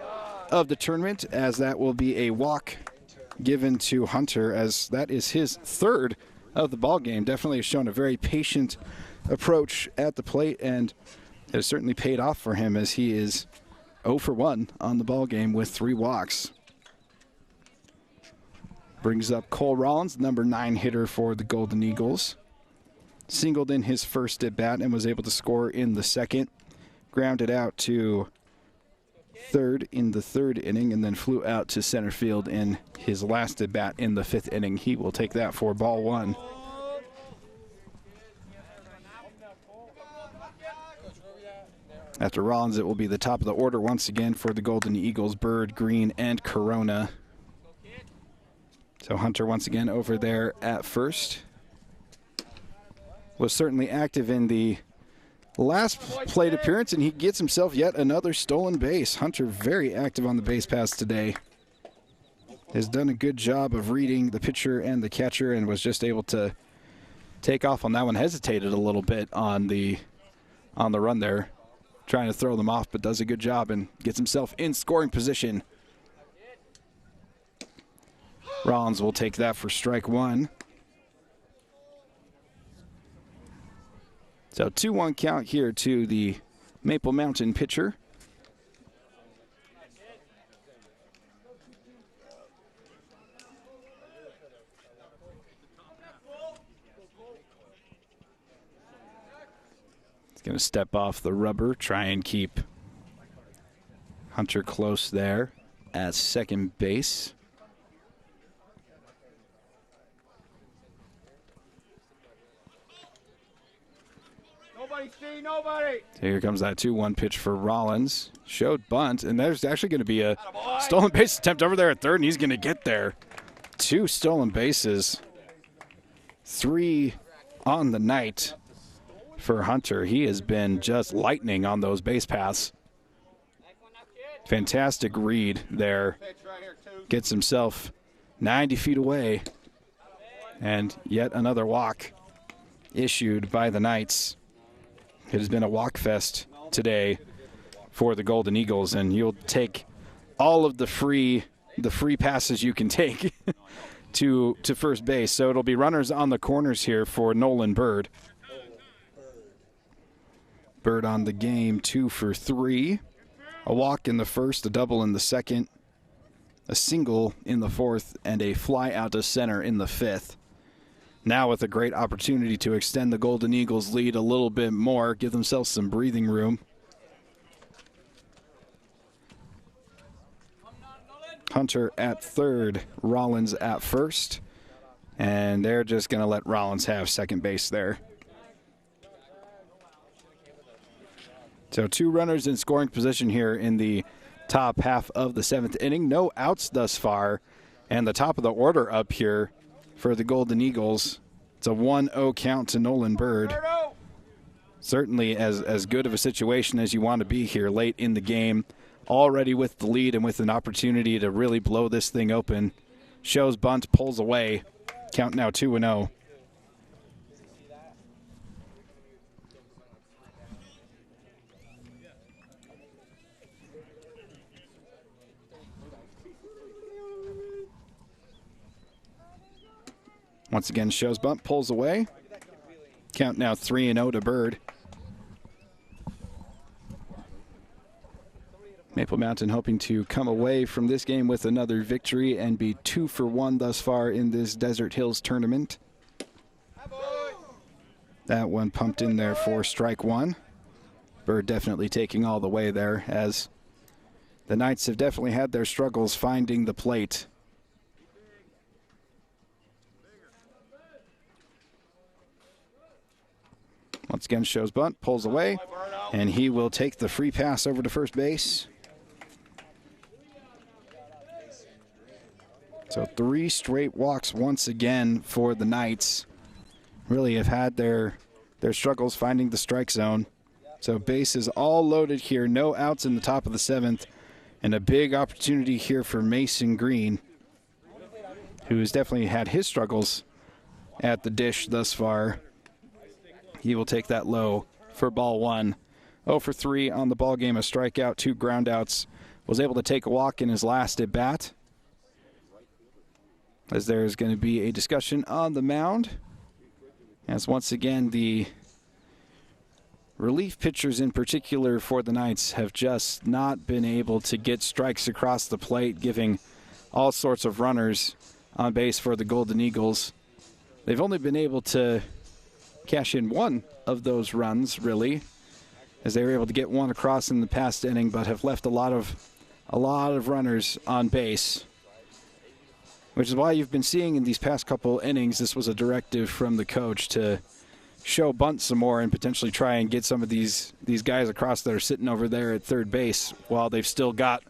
of the tournament, as that will be a walk given to Hunter, as that is his 3rd of the ball game. Definitely has shown a very patient approach at the plate, and it has certainly paid off for him, as he is 0 for 1 on the ball game with 3 walks. Brings up Cole Rollins, number 9 hitter for the Golden Eagles. Singled in his first at bat and was able to score in the 2nd. Grounded out to 3rd in the 3rd inning, and then flew out to center field in his last at bat in the 5th inning. He will take that for ball 1. After Rollins, it will be the top of the order once again for the Golden Eagles: Bird, Green, and Corona. So Hunter once again over there at first. Was certainly active in the last plate appearance, and he gets himself yet another stolen base. Hunter very active on the base pass today. Has done a good job of reading the pitcher and the catcher, and was just able to take off on that one. Hesitated a little bit on the run there, trying to throw them off, but does a good job and gets himself in scoring position. Rollins will take that for strike 1. So 2-1 count here to the Maple Mountain pitcher. Going to step off the rubber, try and keep Hunter close there at second base. Nobody, Steve, nobody. Here comes that 2-1 pitch for Rollins. Showed bunt, and there's actually going to be a stolen base attempt over there at third, and he's going to get there. 2 stolen bases. 3 on the night for Hunter. He has been just lightning on those base paths. Fantastic read there. Gets himself 90 feet away. And yet another walk issued by the Knights. It has been a walk fest today for the Golden Eagles, and you'll take all of the free passes you can take to first base. So it'll be runners on the corners here for Nolan Bird. Bird on the game, 2 for 3. A walk in the first, a double in the second, a single in the fourth, and a fly out to center in the fifth. Now with a great opportunity to extend the Golden Eagles' lead a little bit more, give themselves some breathing room. Hunter at third, Rollins at first, and they're just going to let Rollins have second base there. So 2 runners in scoring position here in the top half of the 7th inning. No outs thus far, and the top of the order up here for the Golden Eagles. It's a 1-0 count to Nolan Bird. Certainly as good of a situation as you want to be here late in the game. Already with the lead and with an opportunity to really blow this thing open. Shows bunt, pulls away. Count now 2-0. Once again, shows bunt, pulls away. Count now 3-0 to Bird. Maple Mountain hoping to come away from this game with another victory and be 2 for 1 thus far in this Desert Hills tournament. That one pumped in there for strike 1. Bird definitely taking all the way there, as the Knights have definitely had their struggles finding the plate. Once again, shows bunt, pulls away, and he will take the free pass over to first base. So 3 straight walks once again for the Knights. Really have had their struggles finding the strike zone. So bases all loaded here, no outs in the top of the 7th, and a big opportunity here for Mason Green, who has definitely had his struggles at the dish thus far. He will take that low for ball 1. 0 for 3 on the ball game, a strikeout, 2 groundouts. Was able to take a walk in his last at bat. As there is going to be a discussion on the mound, as once again the relief pitchers in particular for the Knights have just not been able to get strikes across the plate, giving all sorts of runners on base for the Golden Eagles. They've only been able to cash in 1 of those runs, really, as they were able to get 1 across in the past inning, but have left a lot of runners on base, which is why you've been seeing in these past couple innings, this was a directive from the coach to show bunt some more and potentially try and get some of these guys across that are sitting over there at third base while they've still got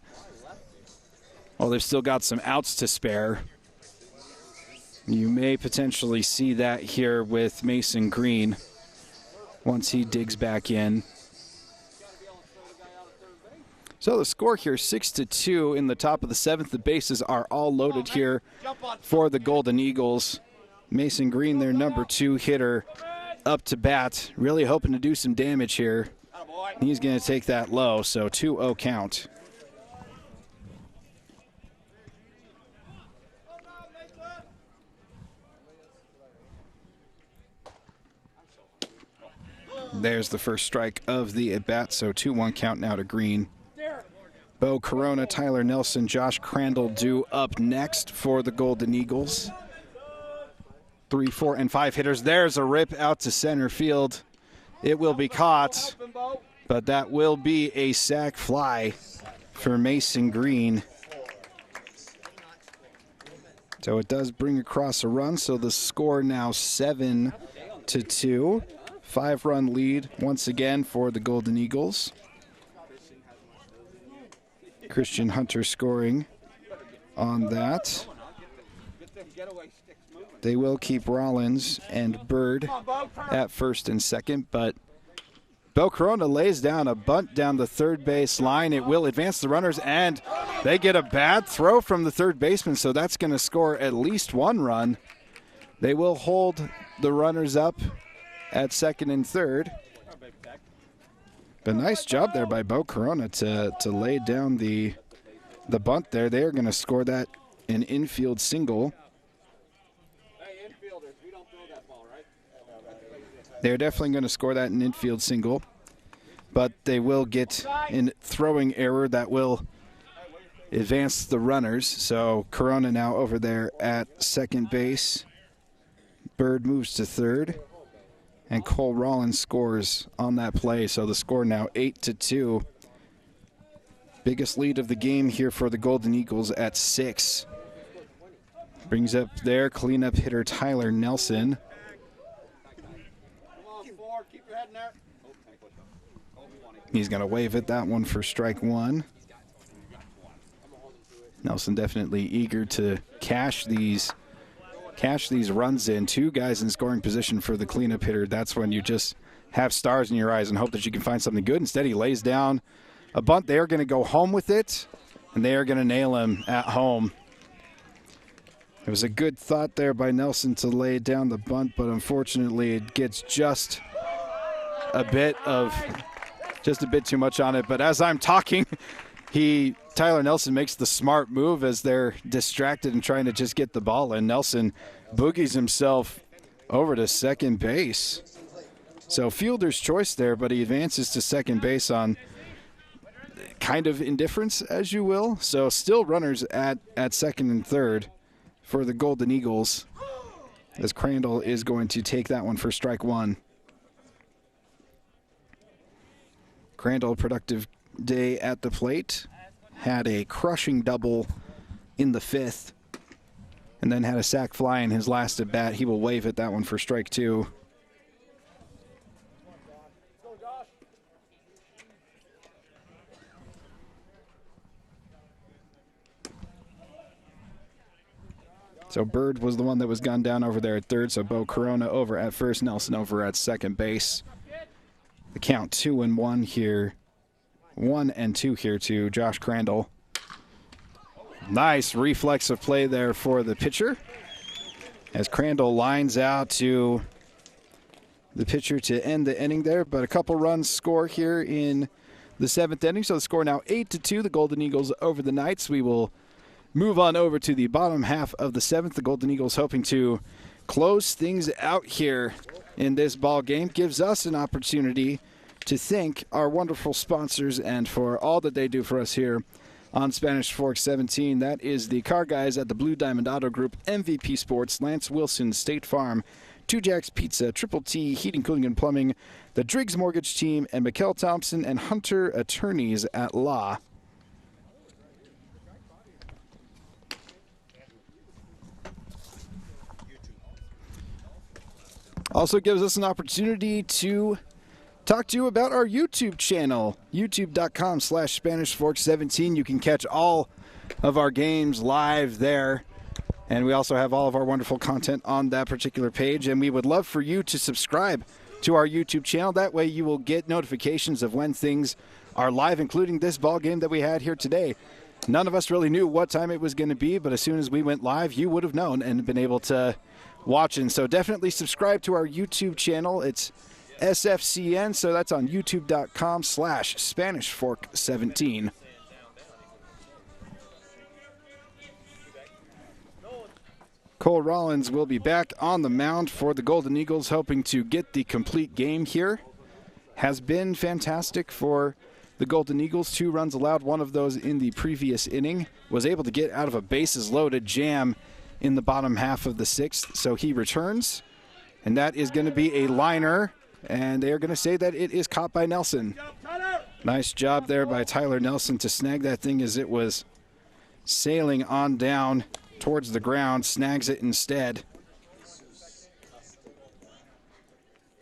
some outs to spare. You may potentially see that here with Mason Green once he digs back in. So the score here, 6-2 in the top of the 7th. The bases are all loaded here for the Golden Eagles. Mason Green, their number 2 hitter, up to bat, really hoping to do some damage here. He's going to take that low, so 2-0 count. There's the first strike of the at-bat, so 2-1 count now to Green. Bo Corona, Tyler Nelson, Josh Crandall due up next for the Golden Eagles. 3, 4, and 5 hitters. There's a rip out to center field. It will be caught, but that will be a sack fly for Mason Green. So it does bring across a run, so the score now 7-2. 5-run lead once again for the Golden Eagles. Christian Hunter scoring on that. They will keep Rollins and Bird at first and second, but Bo Corona lays down a bunt down the third base line. It will advance the runners, and they get a bad throw from the third baseman, so that's going to score at least 1 run. They will hold the runners up at second and third. But nice job there by Bo Corona to lay down the bunt there. They are going to score that an infield single. They're definitely going to score that an infield single, but they will get a throwing error that will advance the runners. So Corona now over there at second base. Bird moves to third, and Cole Rollins scores on that play. So the score now 8-2. Biggest lead of the game here for the Golden Eagles at 6. Brings up their cleanup hitter Tyler Nelson. He's going to wave at that one for strike 1. Nelson definitely eager to cash these runs in. 2 guys in scoring position for the cleanup hitter. That's when you just have stars in your eyes and hope that you can find something good. Instead, he lays down a bunt. They are going to go home with it, and they are going to nail him at home. It was a good thought there by Nelson to lay down the bunt, but unfortunately it gets just a bit too much on it. But as I'm talking, Tyler Nelson makes the smart move as they're distracted and trying to just get the ball in. Nelson boogies himself over to second base. So fielder's choice there, but he advances to second base on kind of indifference, as you will. So still runners at second and third for the Golden Eagles, as Crandall is going to take that one for strike 1. Crandall, productive day at the plate. Had a crushing double in the 5th, and then had a sac fly in his last at bat. He will wave at that one for strike 2. So Bird was the one that was gunned down over there at third, so Bo Corona over at first, Nelson over at second base. The count 2-1 here. 1-2 here to Josh Crandall. Nice reflexive play there for the pitcher, as Crandall lines out to the pitcher to end the inning there. But a couple runs score here in the 7th inning, so the score now 8-2. The Golden Eagles over the Knights. We will move on over to the bottom half of the 7th. The Golden Eagles hoping to close things out here in this ball game. Gives us an opportunity to thank our wonderful sponsors and for all that they do for us here on Spanish Fork 17. That is the car guys at the Blue Diamond Auto Group, MVP Sports, Lance Wilson, State Farm, 2 Jacks Pizza, Triple T, Heating, Cooling, and Plumbing, the Driggs Mortgage Team, and Mikkel Thompson and Hunter Attorneys at Law. Also gives us an opportunity to talk to you about our YouTube channel, youtube.com/SpanishFork17. You can catch all of our games live there, and we also have all of our wonderful content on that particular page, and we would love for you to subscribe to our YouTube channel. That way you will get notifications of when things are live, including this ball game that we had here today. None of us really knew what time it was going to be, but as soon as we went live, you would have known and been able to watch. And so definitely subscribe to our YouTube channel. It's SFCN, so that's on youtube.com/SpanishFork17. Cole Rollins will be back on the mound for the Golden Eagles, hoping to get the complete game here. Has been fantastic for the Golden Eagles. 2 runs allowed, one of those in the previous inning. Was able to get out of a bases-loaded jam in the bottom half of the 6th, so he returns. And that is going to be a liner and they are going to say that it is caught by Nelson. Nice job there by Tyler Nelson to snag that thing as it was sailing on down towards the ground, snags it instead.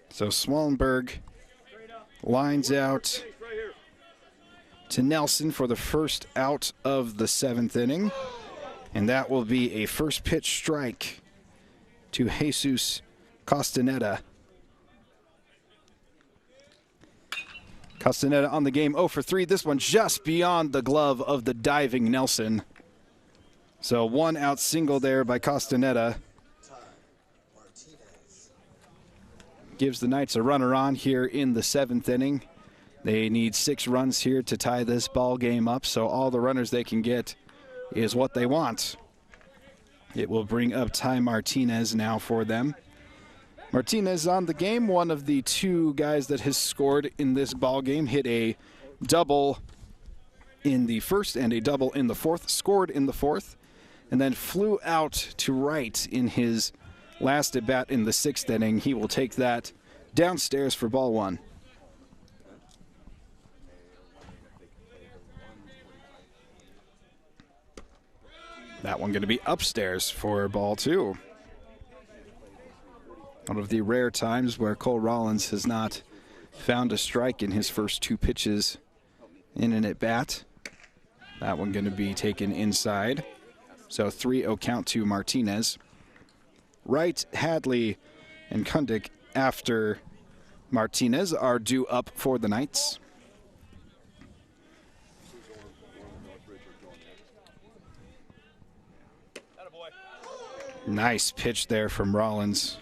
So Swallenberg lines out to Nelson for the first out of the 7th inning, and that will be a first pitch strike to Jesus Castaneda. Castaneda on the game 0 for 3. This one just beyond the glove of the diving Nelson. So 1 out single there by Castaneda. Gives the Knights a runner on here in the 7th inning. They need 6 runs here to tie this ball game up, so all the runners they can get is what they want. It will bring up Ty Martinez now for them. Martinez on the game, one of the 2 guys that has scored in this ball game, hit a double in the 1st and a double in the 4th, scored in the 4th, and then flew out to right in his last at bat in the 6th inning. He will take that downstairs for ball 1. That one going to be upstairs for ball 2. One of the rare times where Cole Rollins has not found a strike in his first 2 pitches in an at-bat. That one going to be taken inside. So 3-0 count to Martinez. Wright, Hadley, and Kundick after Martinez are due up for the Knights. Nice pitch there from Rollins.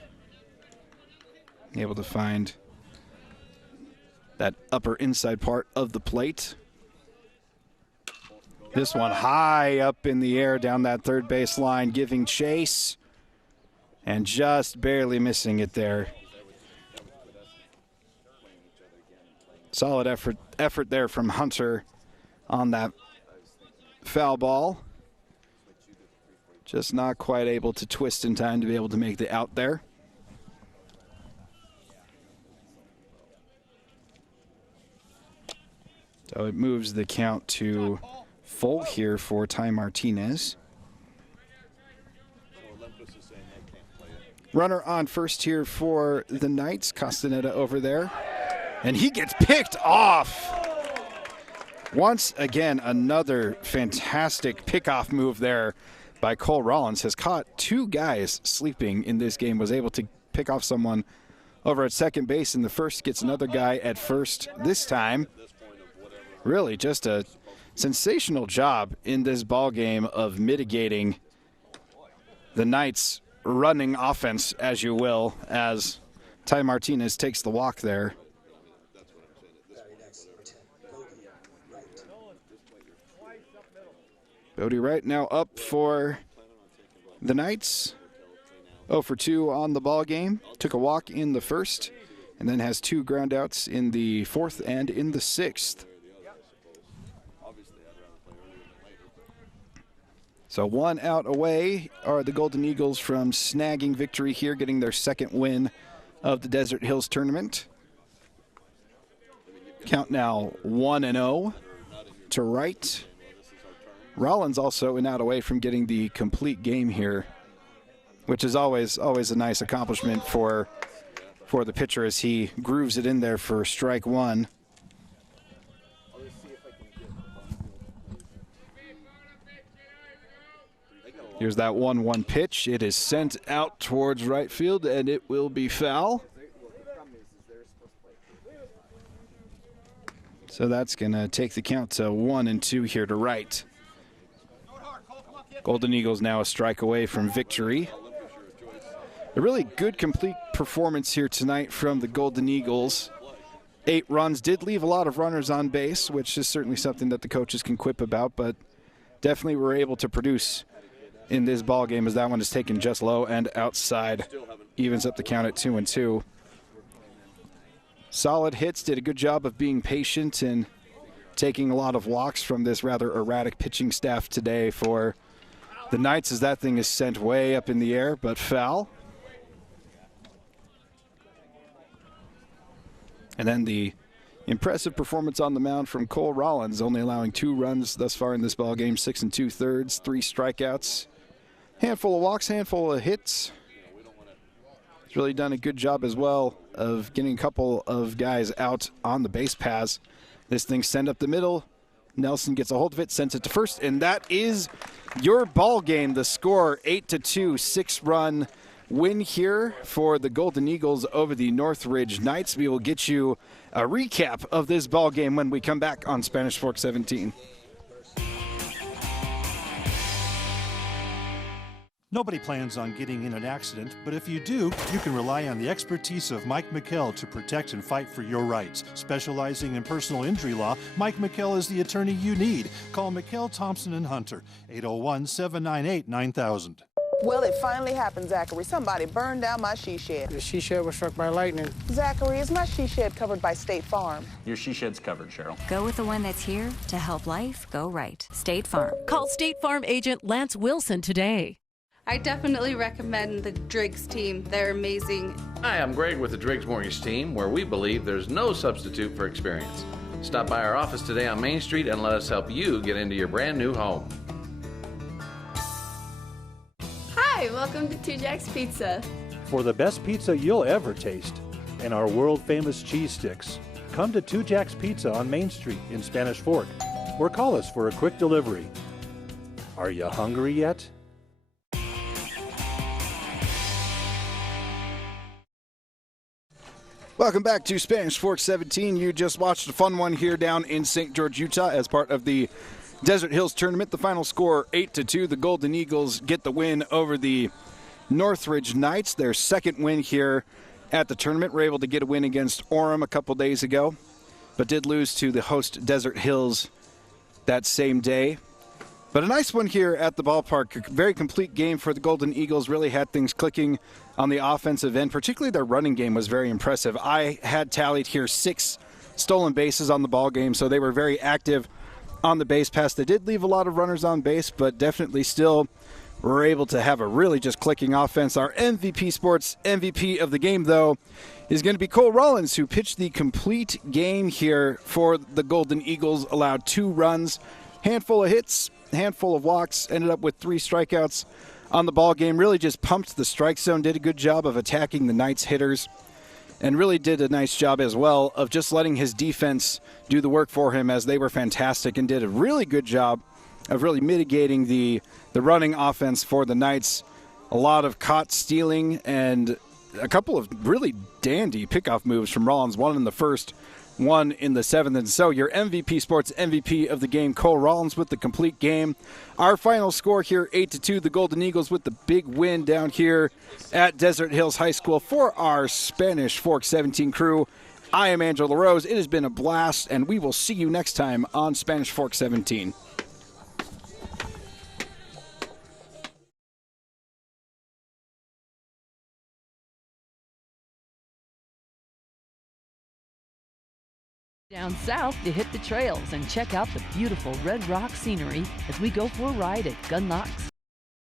Able to find that upper inside part of the plate. This one high up in the air down that third base line, giving chase and just barely missing it there. Solid effort there from Hunter on that foul ball. Just not quite able to twist in time to be able to make the out there. So it moves the count to full here for Ty Martinez. Runner on first here for the Knights. Castaneda over there. And he gets picked off. Once again, another fantastic pickoff move there by Cole Rollins. Has caught 2 guys sleeping in this game. Was able to pick off someone over at second base in the first. Gets another guy at first this time. Really just a sensational job in this ball game of mitigating the Knights' running offense, as you will, as Ty Martinez takes the walk there. Bodie Wright now up for the Knights. 0 for 2 on the ball game. Took a walk in the first and then has 2 groundouts in the 4th and in the 6th. So 1 out away are the Golden Eagles from snagging victory here, getting their 2nd win of the Desert Hills tournament. Count now 1-0 to Wright. Rollins also an out away from getting the complete game here, which is always a nice accomplishment for the pitcher as he grooves it in there for strike 1. Here's that 1-1 pitch. It is sent out towards right field, and it will be foul. So that's going to take the count to 1-2 here to Wright. Golden Eagles now a strike away from victory. A really good complete performance here tonight from the Golden Eagles. 8 runs, did leave a lot of runners on base, which is certainly something that the coaches can quip about, but definitely were able to produce in this ball game as that one is taken just low and outside. Evens up the count at 2-2. Solid hits, did a good job of being patient and taking a lot of walks from this rather erratic pitching staff today for the Knights as that thing is sent way up in the air, but foul. And then the impressive performance on the mound from Cole Rollins, only allowing 2 runs thus far in this ball game, 6 2/3, 3 strikeouts, handful of walks, handful of hits. He's really done a good job as well of getting a couple of guys out on the base paths. This thing sent up the middle. Nelson gets a hold of it, sends it to first, and that is your ball game. The score 8-2, 6-run win here for the Golden Eagles over the Northridge Knights. We will get you a recap of this ball game when we come back on Spanish Fork 17. Nobody plans on getting in an accident, but if you do, you can rely on the expertise of Mike McKell to protect and fight for your rights. Specializing in personal injury law, Mike McKell is the attorney you need. Call McKell, Thompson, and Hunter, 801-798-9000. Well, it finally happened, Zachary. Somebody burned down my she shed. The she shed was struck by lightning. Zachary, is my she shed covered by State Farm? Your she shed's covered, Cheryl. Go with the one that's here to help life go right. State Farm. Call State Farm agent Lance Wilson today. I definitely recommend the Driggs team. They're amazing. Hi, I'm Greg with the Driggs Mortgage team, where we believe there's no substitute for experience. Stop by our office today on Main Street and let us help you get into your brand new home. Hi, welcome to Two Jack's Pizza. For the best pizza you'll ever taste and our world-famous cheese sticks, come to Two Jack's Pizza on Main Street in Spanish Fork, or call us for a quick delivery. Are you hungry yet? Welcome back to Spanish Fork 17. You just watched a fun one here down in St. George, Utah as part of the Desert Hills Tournament. The final score 8-2. The Golden Eagles get the win over the Northridge Knights. Their second win here at the tournament. Were able to get a win against Orem a couple days ago, but did lose to the host Desert Hills that same day. But a nice one here at the ballpark. A very complete game for the Golden Eagles. Really had things clicking on the offensive end. Particularly their running game was very impressive. I had tallied here 6 stolen bases on the ball game, so they were very active on the base pass. They did leave a lot of runners on base, but definitely still were able to have a really just clicking offense. Our MVP Sports MVP of the game, though, is going to be Cole Rollins, who pitched the complete game here for the Golden Eagles. Allowed 2 runs, handful of hits, handful of walks, ended up with 3 strikeouts on the ball game. Really just pumped the strike zone, did a good job of attacking the Knights hitters, and really did a nice job as well of just letting his defense do the work for him, as they were fantastic and did a really good job of really mitigating the running offense for the Knights. A lot of caught stealing and a couple of really dandy pickoff moves from Rollins, one in the first, one in the 7th. And so your MVP Sports MVP of the game, Cole Rollins, with the complete game. Our final score here, 8-2. The Golden Eagles with the big win down here at Desert Hills High School. For our Spanish Fork 17 crew, I am Angelo LaRose. It has been a blast, and we will see you next time on Spanish Fork 17. Down south to hit the trails and check out the beautiful Red Rock scenery as we go for a ride at Gunlock's